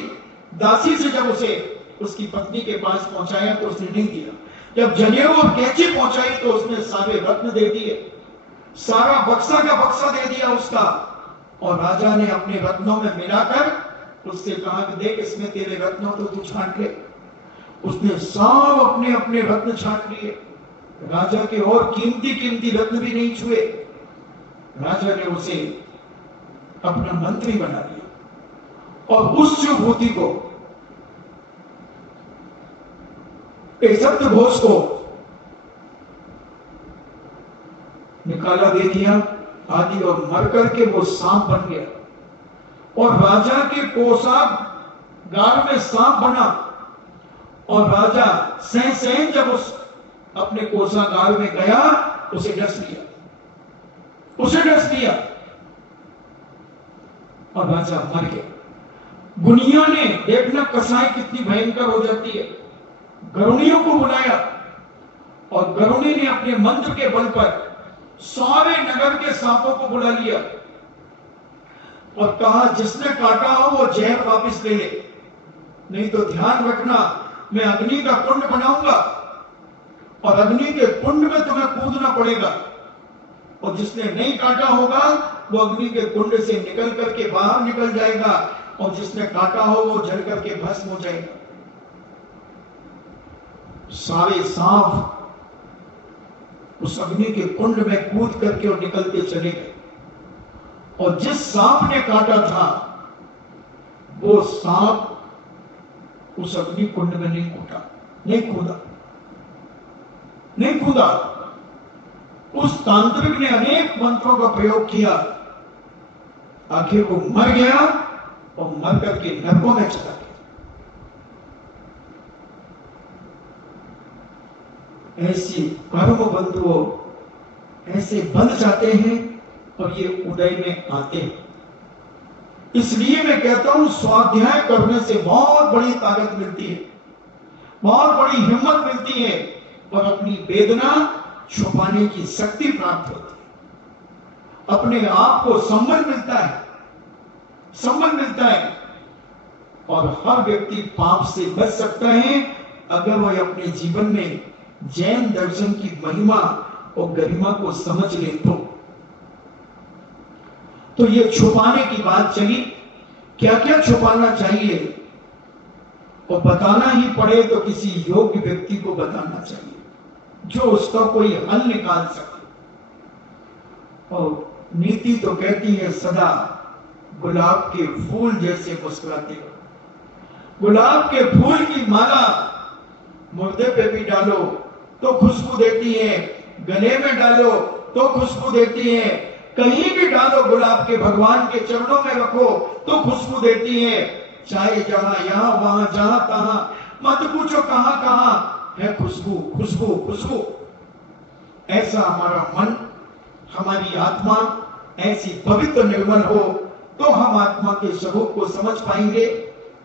दासी से जब उसे उसकी पत्नी के पास पहुंचाया तो उसने नहीं दिया। जब जनेऊ और कैंची पहुंचाई तो उसने सारे रत्न दे दिए, सारा बक्सा का बक्सा दे दिया उसका, और राजा ने अपने रत्नों में मिलाकर उससे कहा कि देख इसमें तेरे रत्नों तो तू छांट ले। उसने सब अपने अपने रत्न छांट लिए, राजा के और कीमती कीमती रत्न भी नहीं छुए। राजा ने उसे अपना मंत्री बना दिया, और उस शिवभूति को एक सत्य घोष को निकाला दे दिया आदि, और मर करके वो सांप बन गया और राजा के कोषागार में सांप बना। और राजा सहसेन जब उस अपने कोषागार में गया, उसे डस लिया और राजा मर गया। गुनिया ने, देखना कसाई कितनी भयंकर हो जाती है, गरुड़ियों को बुलाया और गरुड़ी ने अपने मंत्र के बल पर सारे नगर के सांपों को बुला लिया और कहा जिसने काटा हो वो जहर वापस ले ले, नहीं तो ध्यान रखना मैं अग्नि का कुंड बनाऊंगा और अग्नि के कुंड में तुम्हें कूदना पड़ेगा, और जिसने नहीं काटा होगा वो अग्नि के कुंड से निकल करके बाहर निकल जाएगा, और जिसने काटा हो वो जल करके भस्म हो जाएगा। सारे सांप उस अग्नि के कुंड में कूद करके और निकलते चले गए, और जिस सांप ने काटा था वो सांप उस अग्नि कुंड में नहीं कूदा। उस तांत्रिक ने अनेक मंत्रों का प्रयोग किया, आखिर वो मर गया और मर करके नरकों में चला गया। ऐसी कर्म बंधुओं ऐसे बंध जाते हैं और ये उदय में आते हैं। इसलिए मैं कहता हूं स्वाध्याय करने से बहुत बड़ी ताकत मिलती है, बहुत बड़ी हिम्मत मिलती है और अपनी वेदना छुपाने की शक्ति प्राप्त होती है। अपने आप को संबल मिलता है और हर व्यक्ति पाप से बच सकता है अगर वह अपने जीवन में जैन दर्शन की महिमा और गरिमा को समझ ले तो ये छुपाने की बात चली, क्या क्या छुपाना चाहिए और बताना ही पड़े तो किसी योग्य व्यक्ति को बताना चाहिए जो उसका कोई हल निकाल सके। और नीति तो कहती है सदा गुलाब के फूल जैसे मुस्कुराते हो। गुलाब के फूल की माला मुर्दे पे भी डालो तो खुशबू देती है, गले में डालो तो खुशबू देती है, कहीं भी डालो गुलाब के भगवान के चरणों में रखो तो खुशबू देती है। चाहे जहां यहां वहां जहां तहां, मत पूछो कहां कहां है खुशबू खुशबू खुशबू। ऐसा हमारा मन, हमारी आत्मा ऐसी पवित्र निर्मल हो तो हम आत्मा के स्वरूप को समझ पाएंगे।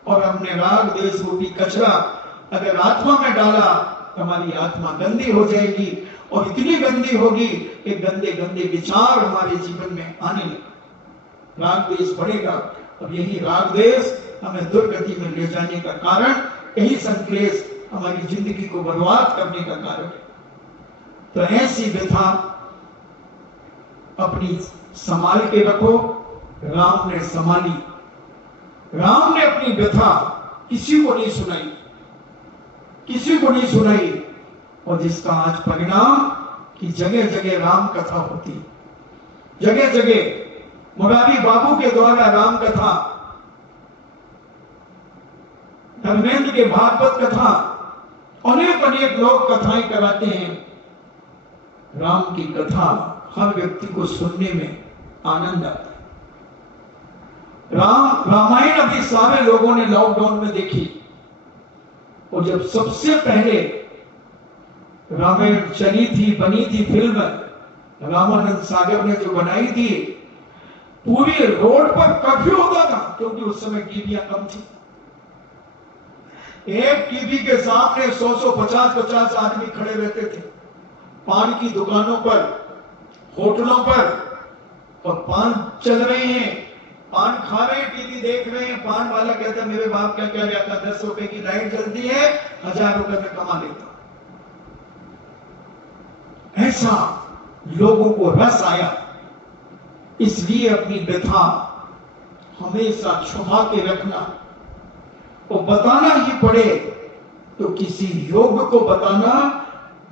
और हमने राग देश रूपी कचरा अगर आत्मा में डाला हमारी आत्मा गंदी हो जाएगी और इतनी गंदी होगी कि गंदे गंदे विचार हमारे जीवन में आने लगे, राग देश बढ़ेगा और यही राग देश हमें दुर्गति में ले जाने का कारण, यही संक्लेश हमारी जिंदगी को बर्बाद करने का कारण है। तो ऐसी व्यथा अपनी संभाल के रखो। राम ने संभाली, राम ने अपनी व्यथा किसी को नहीं सुनाई और जिसका आज परिणाम कि जगह जगह राम कथा होती, जगह जगह मुरारी बाबू के द्वारा राम कथा, धर्मेंद्र के भागवत कथा, अनेक अनेक लोग कथाएं कराते हैं। राम की कथा हर व्यक्ति को सुनने में आनंद आता है। रामायण अभी सारे लोगों ने लॉकडाउन में देखी और जब सबसे पहले रामायण चली थी, बनी थी फिल्म, रामानंद सागर ने जो बनाई थी, पूरी रोड पर कर्फ्यू होता था क्योंकि उस समय टीवियां कम थी। एक टीवी के सामने 100 50 आदमी खड़े रहते थे, पान की दुकानों पर, होटलों पर, और पान चल रहे हैं, पान खा रहे हैं, टीवी देख रहे हैं। पान वाला कहता है मेरे बाप क्या कह रहा था, 10 रुपए की लाइट जलती है, 1000 रुपए में कमा लेता। ऐसा लोगों को रस आया, इसलिए अपनी व्यथा हमेशा छुपा के रखना और बताना ही पड़े तो किसी योग्य को बताना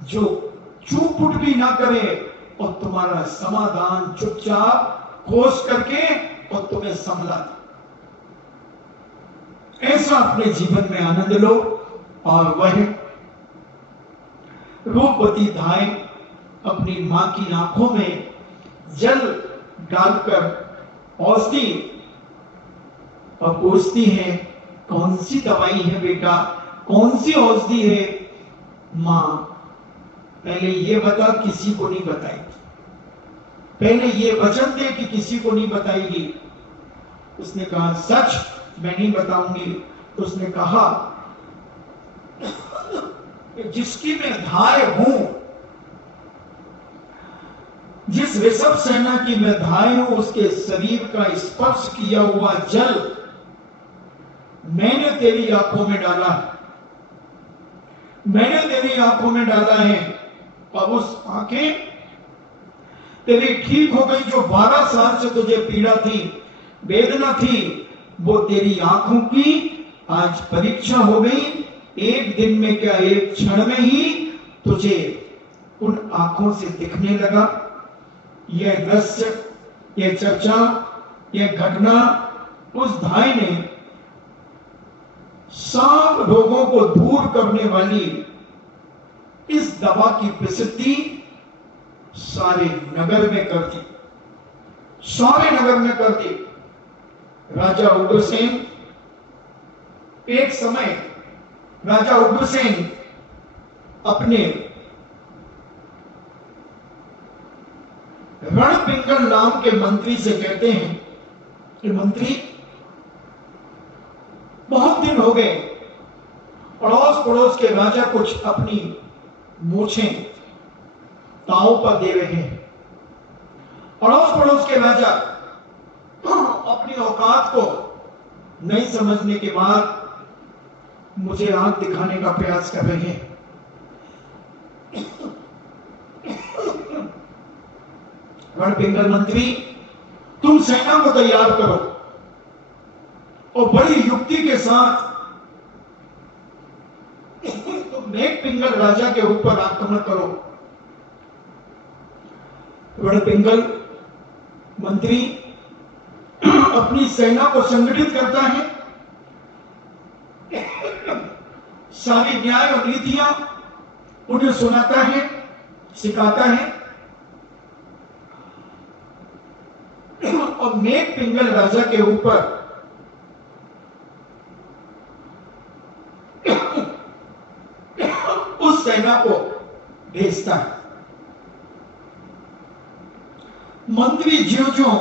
जो चूपुट भी ना करे और तुम्हारा समाधान चुपचाप खोज करके और तुम्हें संभला दे। ऐसा अपने जीवन में आनंद लो और वह रूपवती धाय अपनी मां की आंखों में जल डालकर औषधि और पूछती है, कौन सी दवाई है बेटा, कौन सी औषधि है? मां, पहले ये बता, किसी को नहीं बताई। पहले ये वचन दे कि किसी को नहीं बताएगी। उसने कहा, सच, मैं नहीं बताऊंगी। तो उसने कहा, जिसकी मैं धाय हूं, जिस ऋषभ सेना की मैं धाय हूं, उसके शरीर का स्पर्श किया हुआ जल मैंने तेरी आंखों में डाला, मैंने तेरी आंखों में डाला है। और उस आंखें तेरी ठीक हो गई। जो 12 साल से तुझे पीड़ा थी, वेदना थी, वो तेरी आंखों की आज परीक्षा हो गई। एक दिन में क्या, एक क्षण में ही तुझे उन आंखों से दिखने लगा। यह दृश्य, यह चर्चा, यह घटना उस धाय ने 7 रोगों को दूर करने वाली इस दवा की प्रसिद्धि सारे नगर में कर दी, सारे नगर में कर दी। राजा उग्रसेन, एक समय राजा उग्रसेन अपने रणपिंगल नाम के मंत्री से कहते हैं कि मंत्री, बहुत दिन हो गए, अड़ोस पड़ोस के राजा कुछ अपनी मूछें ताव पर दे रहे हैं। अड़ोस पड़ोस के राजा अपनी औकात को नहीं समझने के बाद मुझे आंख दिखाने का प्रयास कर रहे हैं। रणपिंगल मंत्री, तुम सेना को तैयार करो और बड़ी युक्ति के साथ तुम मेघपिंगल राजा के ऊपर आक्रमण करो। रणपिंगल मंत्री अपनी सेना को संगठित करता है, सारी न्याय और नीतियां उन्हें सुनाता है, सिखाता है। और मेघपिंगल राजा के ऊपर उस सेना को भेजता है। मंत्री ज्यों-ज्यों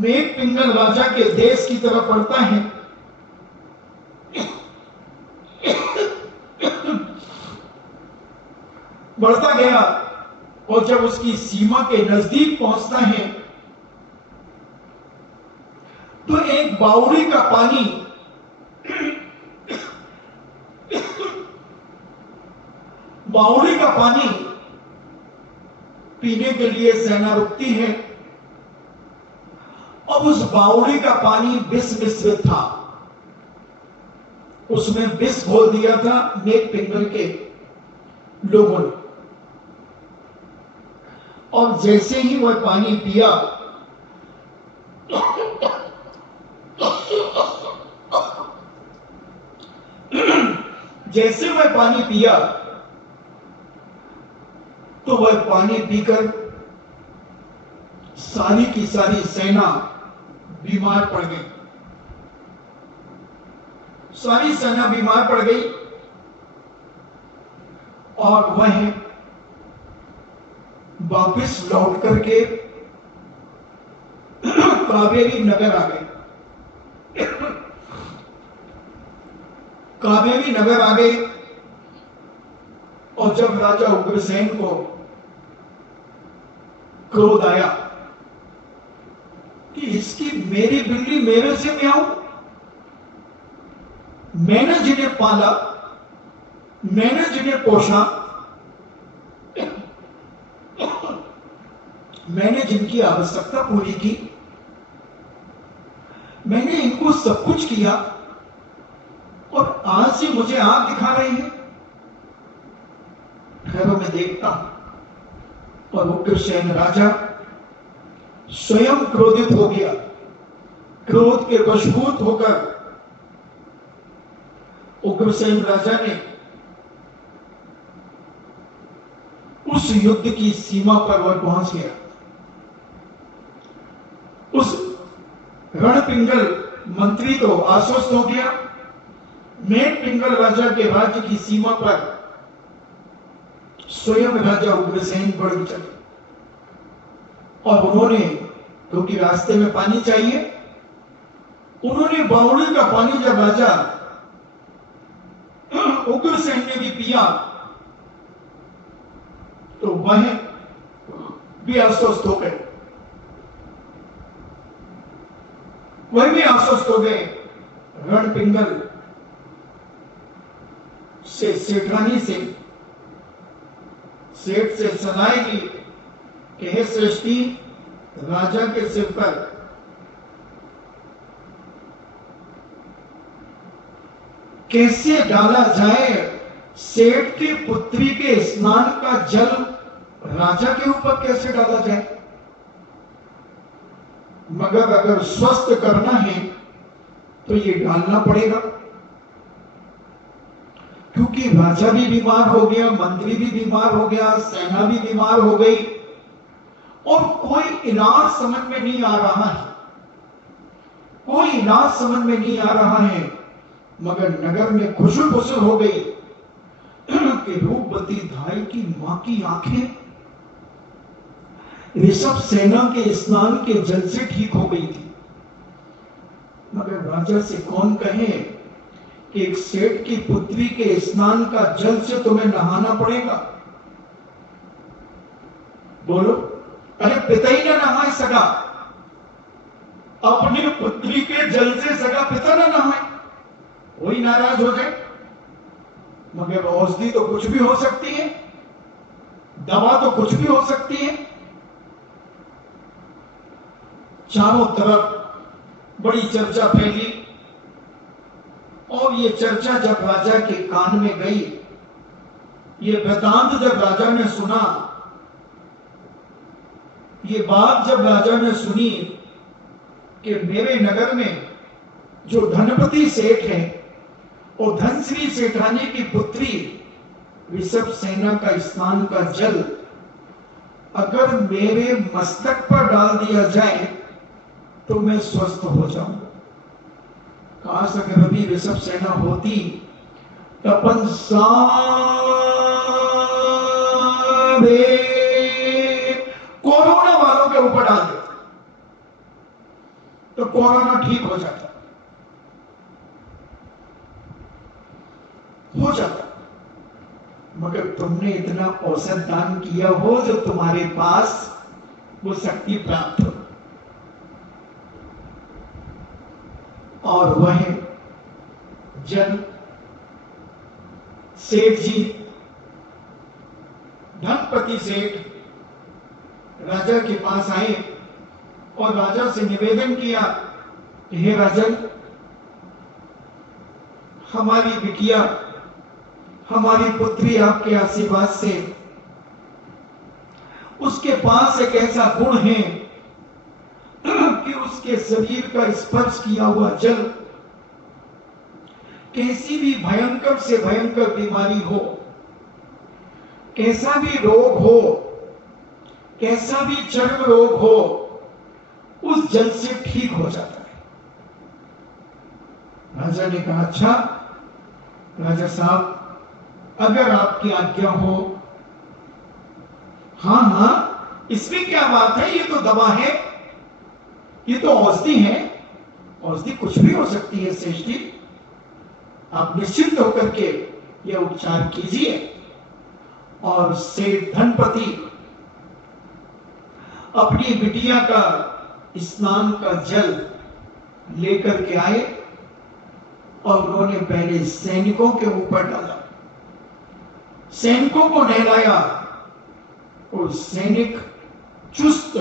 मेघपिंगल राजा के देश की तरफ बढ़ता है, बढ़ता गया और जब उसकी सीमा के नजदीक पहुंचता है तो एक बावड़ी का पानी पीने के लिए सेना रुकती है। अब उस बावड़ी का पानी विष मिश्रित था, उसमें विष घोल दिया था मेघपिंगल के लोगों ने। और जैसे ही वह पानी पिया, जैसे वह पानी पिया तो वह पानी पीकर सारी की सारी सेना बीमार पड़ गई, सारी सेना बीमार पड़ गई। और वह वापिस लौट करके कावेरी नगर आ गए। कावेरी नगर आ गए और जब राजा उग्रसेन को क्रोध आया कि इसकी मेरी बिल्ली मेरे से म्याऊं, मैंने जिन्हें पाला, मैंने जिन्हें पोषा, मैंने जिनकी आवश्यकता पूरी की, मैंने इनको सब कुछ किया और आज से मुझे आंख दिखा रहे हैं। ठहरो मैं देखता हूं। और उग्रसेन राजा स्वयं क्रोधित हो गया। क्रोध के वशीभूत होकर उग्रसेन राजा ने युद्ध की सीमा पर वह पहुंच गया। उस रणपिंगल मंत्री तो आश्वस्त हो गया। मेघ पिंगल राजा के राज्य की सीमा पर स्वयं राजा उग्रसेन बढ़ चले और उन्होंने, क्योंकि रास्ते में पानी चाहिए, उन्होंने बावड़ी का पानी जब राजा उग्रसेन ने भी पिया तो वह भी आश्वस्त हो गए, वह भी आश्वस्त हो गए। रणपिंगल से सेठानी से सेठ से सुनाएगी कि हे सृष्टि, राजा के सिर पर कैसे डाला जाए सेठ की पुत्री के स्नान का जल, राजा के ऊपर कैसे डाला जाए? मगर अगर स्वस्थ करना है तो ये डालना पड़ेगा, क्योंकि राजा भी बीमार हो गया, मंत्री भी बीमार हो गया, सेना भी बीमार हो गई और कोई इलाज समझ में नहीं आ रहा है, कोई इलाज समझ में नहीं आ रहा है। मगर नगर में खुशल खुशल हो गई कि रूपवती धाई की मां की आंखें ऋषभ सेना के स्नान के जल से ठीक हो गई थी। मगर राजा से कौन कहे कि एक सेठ की पुत्री के स्नान का जल से तुम्हें नहाना पड़ेगा? बोलो, अरे पिता ही ना नहाए सगा, अपनी पुत्री के जल से सगा पिता ना नहाए, वही नाराज हो जाए। मगर औषधि तो कुछ भी हो सकती है, दवा तो कुछ भी हो सकती है। चारों तरफ बड़ी चर्चा फैली और ये चर्चा जब राजा के कान में गई, ये वृतांत जब राजा ने सुना, ये बात जब राजा ने सुनी कि मेरे नगर में जो धनपति सेठ है और धनश्री सेठानी की पुत्री ऋषभ सेना का स्नान का जल अगर मेरे मस्तक पर डाल दिया जाए तो मैं स्वस्थ हो जाऊंगा। काश अगर अभी ऋषभ सेना होती तो अपन सारे कोरोना वालों के ऊपर डाल देते तो कोरोना ठीक हो जाता, हो जाता। मगर तुमने इतना औसत दान किया हो जो तुम्हारे पास वो शक्ति प्राप्त हो, और वह जन सेठ जी, धनपति सेठ राजा के पास आए और राजा से निवेदन किया, हे राजन, हमारी बिटिया, हमारी पुत्री आपके आशीर्वाद से, उसके पास एक ऐसा गुण है कि उसके शरीर का स्पर्श किया हुआ जल कैसी भी भयंकर से भयंकर बीमारी हो, कैसा भी रोग हो, कैसा भी चर्म रोग हो, उस जल से ठीक हो जाता है। राजा ने कहा, अच्छा राजा साहब, अगर आपकी आज्ञा हो। हाँ हाँ, इसमें क्या बात है, ये तो दवा है, ये तो औषधि है, औषधि कुछ भी हो सकती है सेठ जी, आप निश्चिंत होकर के यह उपचार कीजिए। और सेठ धनपति अपनी बिटिया का स्नान का जल लेकर के आए और उन्होंने पहले सैनिकों के ऊपर डाला, सैनिकों को नहलाया और सैनिक चुस्त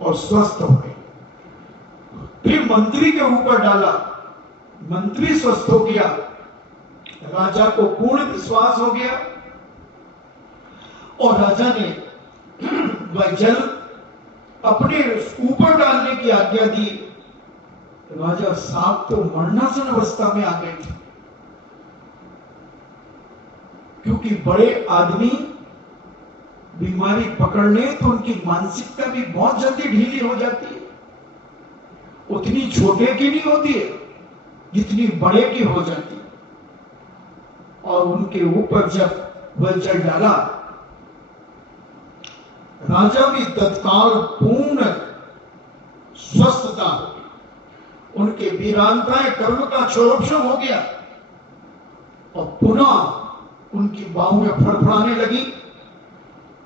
और स्वस्थ हो गए। फिर मंत्री के ऊपर डाला, मंत्री स्वस्थ हो गया, राजा को पूर्ण विश्वास हो गया और राजा ने वह जल अपने ऊपर डालने की आज्ञा दी। राजा साहब तो मरणासन अवस्था में आ गए थे, क्योंकि बड़े आदमी बीमारी पकड़ ले तो उनकी मानसिकता भी बहुत जल्दी ढीली हो जाती है। उतनी छोटे की नहीं होती है जितनी बड़े की हो जाती है। और उनके ऊपर जब वह जल डाला, राजा भी तत्काल पूर्ण स्वस्थता हो गई। उनके वीरांताएं कर्म का क्षोभक्षम हो गया और पुनः उनकी बाहुएं फड़फड़ाने लगी।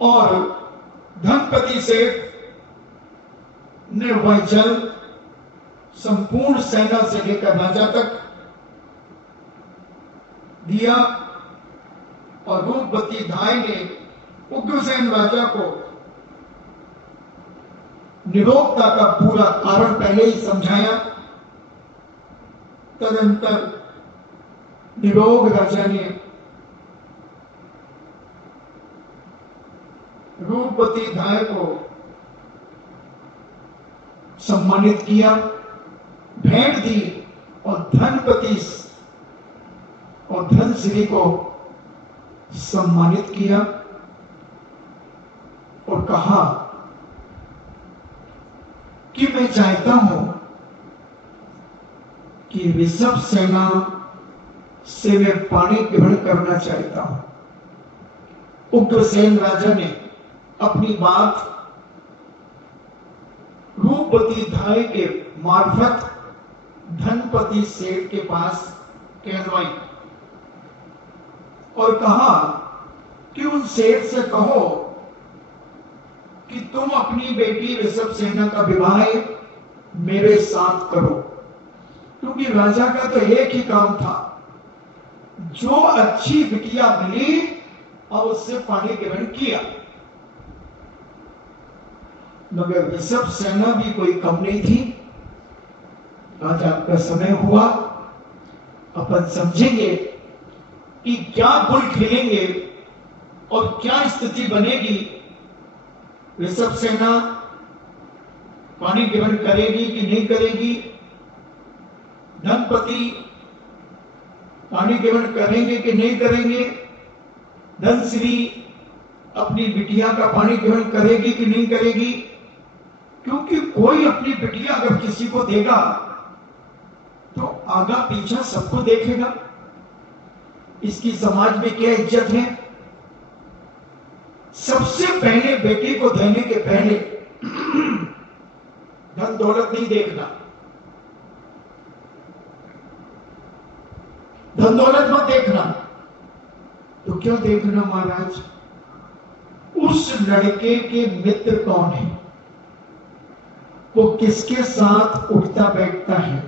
और धनपति सेठ ने वह जल संपूर्ण सेना से लेकर राजा तक दिया। और रूपवती धाय ने उग्रसेन राजा को निरोगता का पूरा कारण पहले ही समझाया। तदंतर निरोग राजा ने रूपवती धाय को सम्मानित किया, भेंट दी और धनपति और धनश्री को सम्मानित किया और कहा कि मैं चाहता हूं कि ऋषभ सेना से मैं पानी ग्रहण करना चाहता हूं। उग्रसेन राजा ने अपनी बात रूपवती धाय के मार्फत धनपति सेठ के पास कहलवाई और कहा कि उन सेठ से कहो कि तुम अपनी बेटी ऋषभ सेना का विवाह मेरे साथ करो। क्योंकि राजा का तो एक ही काम था, जो अच्छी बिटिया मिली और उससे पानी ग्रहण किया। मगर ऋषभ सेना भी कोई कम नहीं थी। राजा का समय हुआ, अपन समझेंगे कि क्या फूल खिलेंगे और क्या स्थिति बनेगी। ऋषभ सेना पानी ग्रहण करेगी कि नहीं करेगी, धनपति पानी ग्रहण करेंगे कि नहीं करेंगे, धनश्री अपनी बिटिया का पानी ग्रहण करेगी कि नहीं करेगी। क्योंकि कोई अपनी बिटिया अगर किसी को देगा तो आगा पीछा सबको देखेगा। इसकी समाज में क्या इज्जत है। सबसे पहले बेटी को देने के पहले धन दौलत नहीं देखना, धन दौलत मत देखना। तो क्यों देखना महाराज, उस लड़के के मित्र कौन है, वो किसके साथ उठता बैठता है।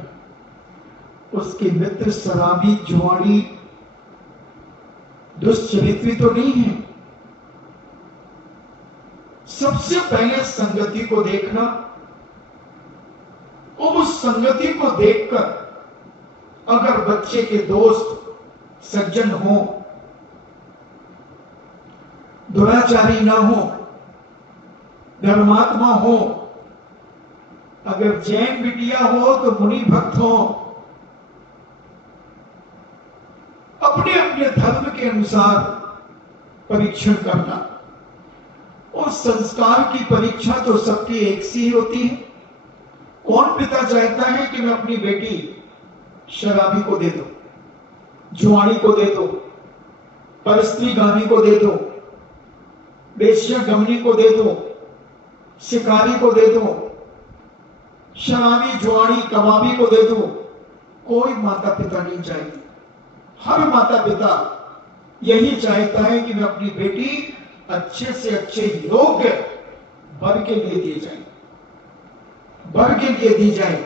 उसके मित्र शराबी जुआरी दुष्चरित्री तो नहीं है। सबसे पहले संगति को देखना और उस संगति को देखकर अगर बच्चे के दोस्त सज्जन हो, दुराचारी ना हो, धर्मात्मा हो, अगर जैन बिटिया हो तो मुनि भक्त हो, अपने अपने धर्म के अनुसार परीक्षण करना। और संस्कार की परीक्षा तो सबकी एक सी ही होती है। कौन पिता चाहता है कि मैं अपनी बेटी शराबी को दे दो, जुआरी को दे दो, परस्त्रीगामी को दे दो, वेश्यागमनी को दे दो, शिकारी को दे दो, शराबी जुआरी कबाबी को दे दो। कोई माता पिता नहीं चाहती। हर माता पिता यही चाहता है कि मैं अपनी बेटी अच्छे से अच्छे योग्य वर के लिए दी जाए, वर के लिए दी जाए।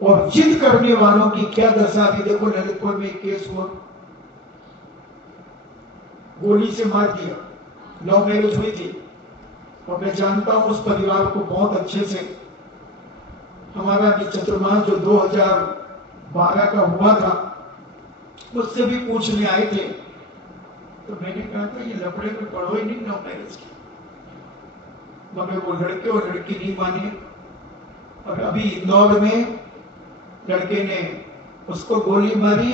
और जिद करने वालों की क्या दशा भी देखो। ललितपुर में एक केस हुआ, गोली से मार दिया, लव मैरिज हुई थी। और मैं जानता हूं उस परिवार को बहुत अच्छे से। हमारा चतुर्मास जो 2012 का हुआ था, मुझसे भी पूछने आए थे। तो मैंने कहा था ये लफड़े में पढ़ो ही नहीं लव मैरिज की। मगर वो लड़के और लड़की नहीं माने। और अभी इंदौर में लड़के ने उसको गोली मारी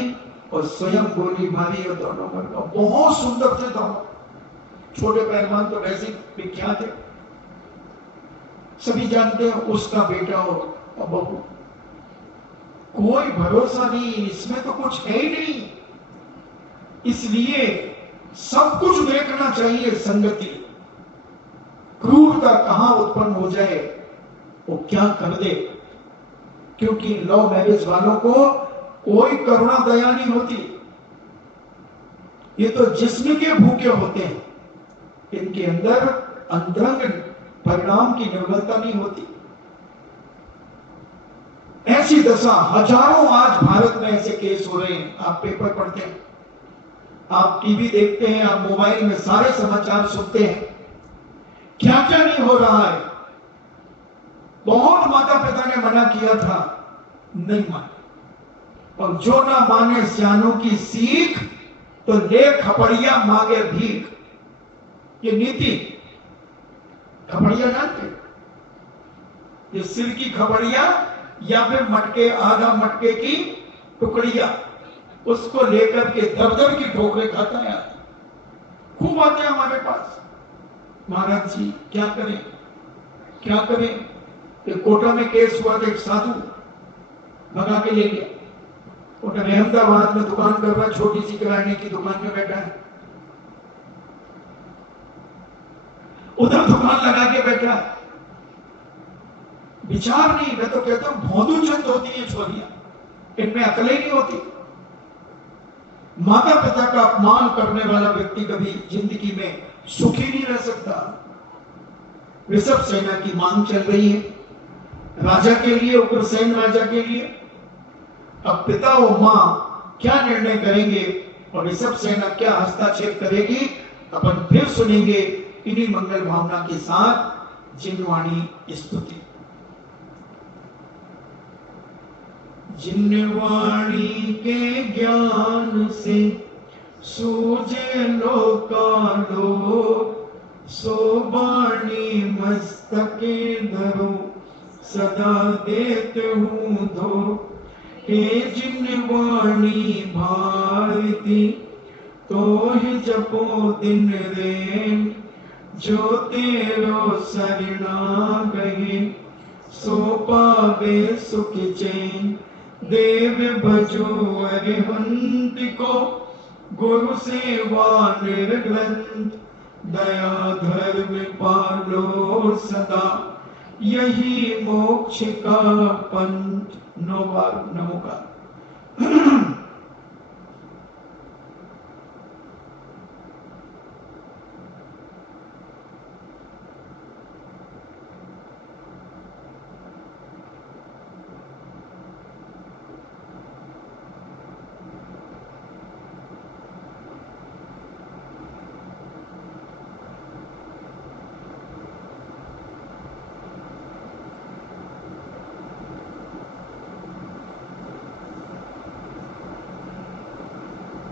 और स्वयं गोली मारी और दोनों मर गए। बहुत सुंदर थे दोनों, छोटे पहलवान तो वैसे ही विख्यात है, सभी जानते हैं, उसका बेटा और बहू। कोई भरोसा नहीं, इसमें तो कुछ है ही नहीं। इसलिए सब कुछ देखना चाहिए संगति। क्रूरता कहां उत्पन्न हो जाए वो क्या कर दे, क्योंकि लव मैरिज वालों को कोई करुणा दया नहीं होती। ये तो जिस्म के भूखे होते हैं, इनके अंदर अंतरंग परिणाम की निर्भरता नहीं होती। ऐसी दशा हजारों आज भारत में ऐसे केस हो रहे हैं। आप पेपर पढ़ते हैं, आप टीवी देखते हैं, आप मोबाइल में सारे समाचार सुनते हैं, क्या क्या नहीं हो रहा है। बहुत माता पिता ने मना किया था, नहीं माने, और जो ना माने सियानों की सीख तो ले खपड़िया मांगे भीख। ये नीति खपड़िया जानते, ये सिर की खपड़िया या फिर मटके, आधा मटके की टुकड़िया, उसको लेकर के दर की ठोकरे खाता है। खूब आते हैं हमारे पास, महाराज जी क्या करें क्या करें। एक कोटा में केस हुआ था, एक साधु भगा के ले गया। कोटा में अहमदाबाद में दुकान कर रहा, छोटी सी किराने की दुकान में बैठा है, उधर दुकान लगा के बैठा है। विचार नहीं, मैं तो कहता हूं भोंदू चंद होती है छोरियां, इनमें अकलें नहीं होती। माता पिता का अपमान करने वाला व्यक्ति कभी जिंदगी में सुखी नहीं रह सकता। ऋषभ सेना की मांग चल रही है राजा के लिए, उग्रसेन राजा के लिए। अब पिता और मां क्या निर्णय करेंगे और ऋषभ सेना क्या हस्तक्षेप करेगी, अपन फिर सुनेंगे इन्हीं मंगल भावना के साथ जिनवाणी स्तुति। जिनवाणी के ज्ञान से सूझे लोकालो, सो बाणी मस्तके धरो, सदा देत हूँ धो। हे जिनवाणी भारती, तो ही जपो दिन रैन, जो तेरो सरना गए, सो पावे सुख चैन। देव भजो अरिहंत को, गुरु सेवा निर्ग्रंथ, दया धर्म पालो सदा, यही मोक्ष का पंथ। नमो का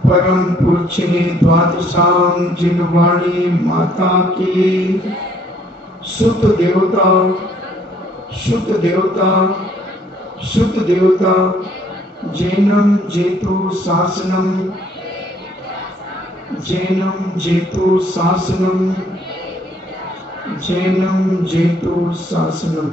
परम पूज्य द्वादशांग जिनवाणी माता की शुद्ध देवता शुद्ध देवता शुद्ध देवता जैनम जेतु शासनम जैनम जेतु शासनम जैनम जेतु शासनम।